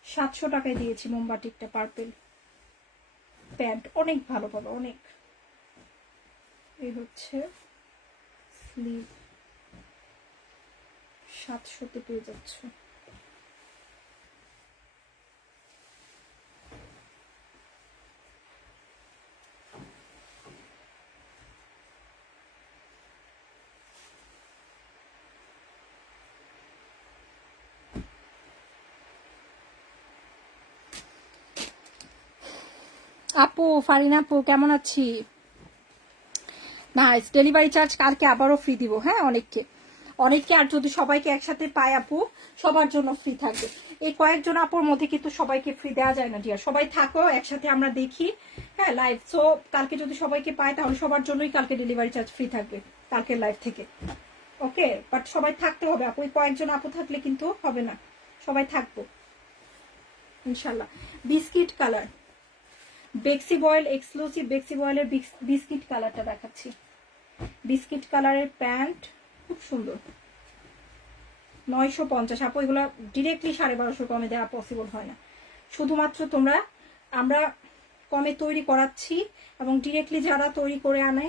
700 টাকায় দিয়েছি মোমবাটিকটা, পার্পেল প্যান্ট, অনেক ভালো পাবো অনেক। এই হচ্ছে স্লিভ, 700-তে পেয়ে যাচ্ছ। আপু ফারিনা আপু কেমন আছি? নাইস, ডেলিভারি চার্জ কালকে আবারও ফ্রি দিব। হ্যাঁ, অনেককে অনেককে, আর যদি সবাইকে একসাথে পাই আপু সবার জন্য ফ্রি থাকবে। এই কয়েকজন আপুর মধ্যে কিন্তু সবাইকে ফ্রি দেওয়া যায় না ডিয়ার, সবাই থাকো একসাথে আমরা দেখি। হ্যাঁ, লাইভ সো কালকে যদি সবাইকে পাই তাহলে সবার জন্যই কালকে ডেলিভারি চার্জ ফ্রি থাকবে কালকের লাইভ থেকে। ওকে, বাট সবাই থাকতে হবে আপু, এই কয়েকজন আপু থাকলে কিন্তু হবে না, সবাই থাকবো ইনশাল্লাহ। বিস্কিট কালার, বেক্সি বয়েল এক্সক্লুসিভ বেক্সি বয়েলের বিস্কিট কালারটা দেখাচ্ছি। বিস্কিট কালারের প্যান্ট, খুব সুন্দর, 950 আপু। এগুলো ডিরেক্টলি 1250 কমে দেওয়া পসিবল হয় না। শুধুমাত্র তোমরা, আমরা কমে তৈরি করাচ্ছি এবং ডিরেক্টলি যারা তৈরি করে আনে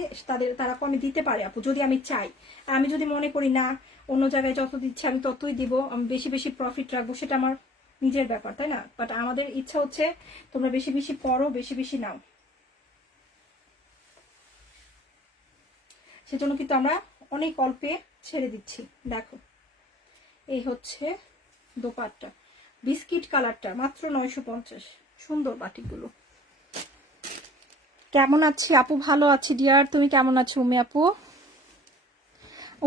তারা কমে দিতে পারে আপু, যদি আমি চাই। আর আমি যদি মনে করি না অন্য জায়গায় যত দিচ্ছে আমি ততই দিব, আমি বেশি বেশি প্রফিট রাখবো, সেটা আমার নিজের ব্যাপার, তাই না? বাট আমাদের ইচ্ছা হচ্ছে তোমরা বেশি বেশি পড়ো, বেশি বেশি নাও, সেজন্য কিন্তু আমরা অনেক অল্পে ছেড়ে দিচ্ছি। দেখো, এই হচ্ছে দোপাট্টা, বিস্কিট কালারটা মাত্র 950। সুন্দর বাটিকগুলো। কেমন আছি আপু? ভালো আছি ডিয়ার, তুমি কেমন আছো উম্মে আপু?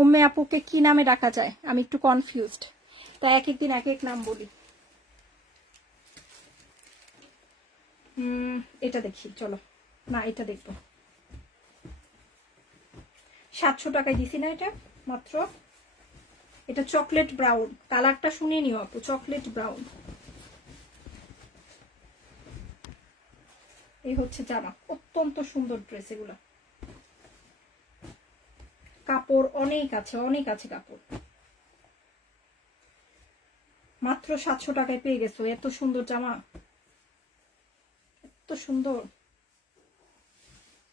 উম্মে আপুকে কি নামে ডাকা যায় আমি একটু কনফিউজড, তাই এক একদিন এক এক নাম বলি। এটা দেখি, চলো না এটা দেখবো। 700 টাকায় দিছি না এটা মাত্র। এটা চকলেট ব্রাউন কালারটা, শুনে নিও আপু, চকলেট ব্রাউন। এই হচ্ছে জামা, অত্যন্ত সুন্দর ড্রেস এগুলো, কাপড় অনেক আছে, অনেক আছে কাপড়। মাত্র 700 টাকায় পেয়ে গেছো এত সুন্দর জামা, এত সুন্দর,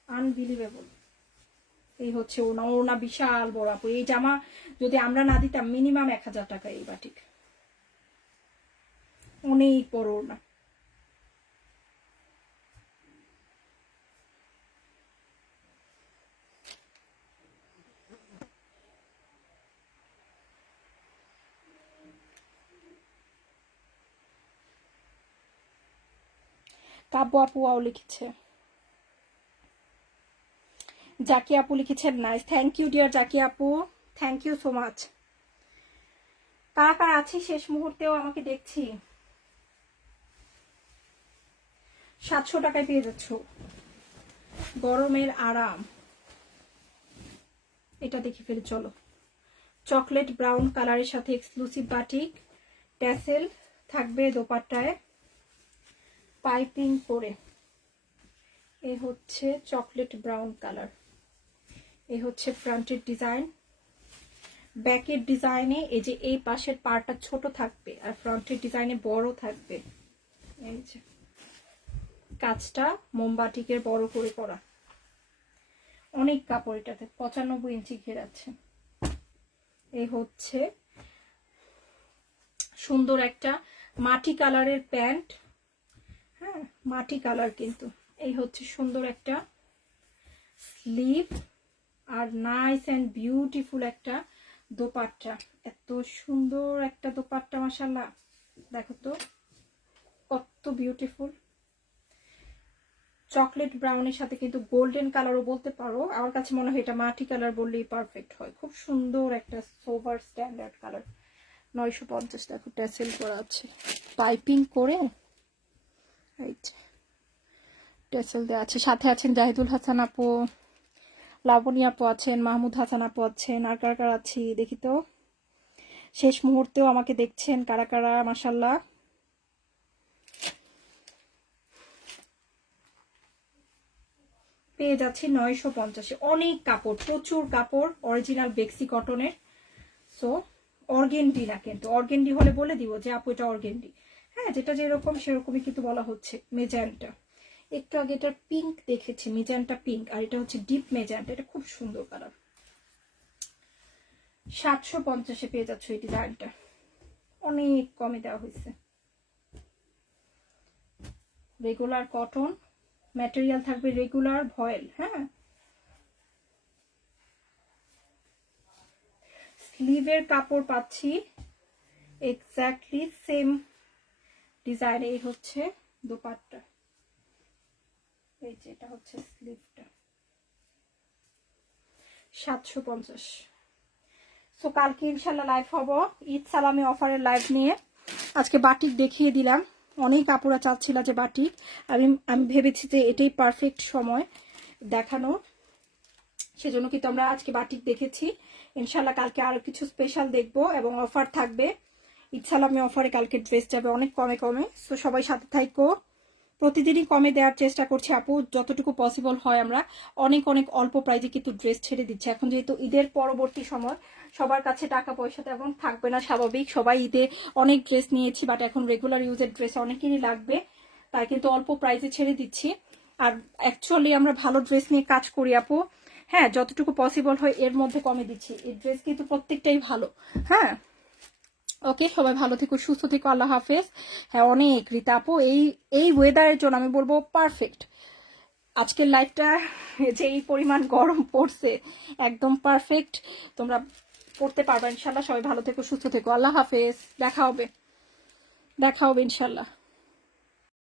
আনবিলিভেবল। এই হচ্ছে ওনা, ওনা বিশাল বড় আপু। এই জামা যদি আমরা না দিতাম মিনিমাম 1000 টাকা এই বাটিক। অনেক বড় ওড়না। কাব্য আপুয়াও লিখেছে, জাকি আপু লিখেছেন nice. Thank you dear Zaki আপু, থ্যাংক ইউ সো মাচ। কারা কারা আছি শেষ মুহূর্তেও আমাকে দেখছি। 700 টাকায় পেয়ে যাচ্ছ গরমের আরাম। এটা দেখে ফেলে চলো, চকলেট ব্রাউন কালারের সাথে এক্সক্লুসিভ বাটিক ট্যাসেল থাকবে দোপাট্টায় পাইপিং করে। এ হচ্ছে চকলেট ব্রাউন কালার, এ হচ্ছে ফ্রন্টের ডিজাইন। ব্যাকের ডিজাইনে এই যে এই পাশের পার্টটা ছোট থাকবে আর ফ্রন্টের ডিজাইনে বড় থাকবে। এই যে কাজটা মোমবাটিকের বড় করে করা, অনেক কাপড়, এটাতে 95 ইঞ্চি ঘেরাচ্ছে। এই হচ্ছে সুন্দর একটা মাটি কালারের প্যান্ট, হ্যাঁ মাটি কালার কিন্তু। এই হচ্ছে সুন্দর একটা স্লিভ আর নাইস অ্যান্ড বিউটিফুল একটা দোপাট্টা। এত সুন্দর একটা দোপাট্টা মাশাআল্লাহ, দেখো তো কত বিউটিফুল। চকলেট ব্রাউনের সাথে কিন্তু গোল্ডেন কালারও বলতে পারো, আমার কাছে মনে হয় এটা মাটি কালার বললেই পারফেক্ট হয়। খুব সুন্দর একটা সোভার স্ট্যান্ডার্ড কালার। 950, দেখো ট্যাসেল করা আছে পাইপিং করে, এই যে ট্যাসেল দেওয়া আছে। সাথে আছেন জাহিদুল হাসান আপু, লাবণী আপু আছেন, মাহমুদ হাসান আপু আছেন, আর কারা কারা আছি দেখি তো। শেষ মুহূর্তেও আমাকে দেখছেন কারা কারা মাশাআল্লাহ। পেয়ে যাচ্ছি 950। অনেক কাপড়, প্রচুর কাপড়, অরিজিনাল বেক্সি কটনের। সো অর্গেন্ডি না, কিন্তু অর্গেন্ডি হলে বলে দিব যে আপু এটা অর্গেন্ডি, হ্যাঁ যেটা যেরকম সেরকমই কিন্তু বলা হচ্ছে। মেজেন্টা, একটু আগে এটার পিঙ্ক দেখেছি, মেজেন্টা পিঙ্ক, আর এটা হচ্ছে ডিপ মেজেন্টা, এটা খুব সুন্দর কালার। 750-এ পেয়ে যাচ্ছ এই ডিজাইনটা, অনেক কমে দেওয়া হয়েছে। রেগুলার কটন ম্যাটেরিয়াল থাকবে, রেগুলার ভয়েল, হ্যাঁ। স্লিভের কাপড় পাচ্ছি এক্স্যাক্টলি সেম ডিজাইন। এই হচ্ছে দোপাট্টা, এই যে এটা হচ্ছে স্লিভটা। 750। সো কালকে ইনশাল্লাহ লাইভ হব ঈদ সালামি অফারের লাইভ নিয়ে। আজকে বাটিক দেখিয়ে দিলাম, অনেক আপুরা চাচ্ছিল যে বাটিক, আমি ভেবেছি যে এটাই পারফেক্ট সময় দেখানোর, সেজন্য কিন্তু আমরা আজকে বাটিক দেখেছি। ইনশাল্লাহ কালকে আরো কিছু স্পেশাল দেখবো এবং অফার থাকবে। ঈদ সালামি অফারে কালকে ড্রেস যাবে অনেক কমে কমে। সো সবাই সাথে থাকো, প্রতিদিনই কমে দেওয়ার চেষ্টা করছি আপু, যতটুকু পসিবল হয়। আমরা অনেক অনেক অল্প প্রাইজে কিন্তু ড্রেস ছেড়ে দিচ্ছি। এখন যেহেতু ঈদের পরবর্তী সময়, সবার কাছে টাকা পয়সা তেমন থাকবে না, স্বাভাবিক। সবাই ঈদে অনেক ড্রেস নিয়েছি, বাট এখন রেগুলার ইউজের ড্রেস অনেকেরই লাগবে, তাই কিন্তু অল্প প্রাইজে ছেড়ে দিচ্ছি। আর অ্যাকচুয়ালি আমরা ভালো ড্রেস নিয়ে কাজ করি আপু, হ্যাঁ যতটুকু পসিবল হয় এর মধ্যে কমে দিচ্ছি। এই ড্রেস কিন্তু প্রত্যেকটাই ভালো, হ্যাঁ। ওকে, সবাই ভালো থেকো, সুস্থ থেকো, আল্লাহ হাফেজ। হ্যাঁ অনেক রীতা আপু, এই ওয়েদারের জন্য আমি বলবো পারফেক্ট। আজকের লাইফটা যে এই পরিমাণ গরম পড়ছে, একদম পারফেক্ট। তোমরা পড়তে পারবে ইনশাল্লাহ। সবাই ভালো থেকো, সুস্থ থেকো, আল্লাহ হাফেজ। দেখা হবে ইনশাল্লাহ।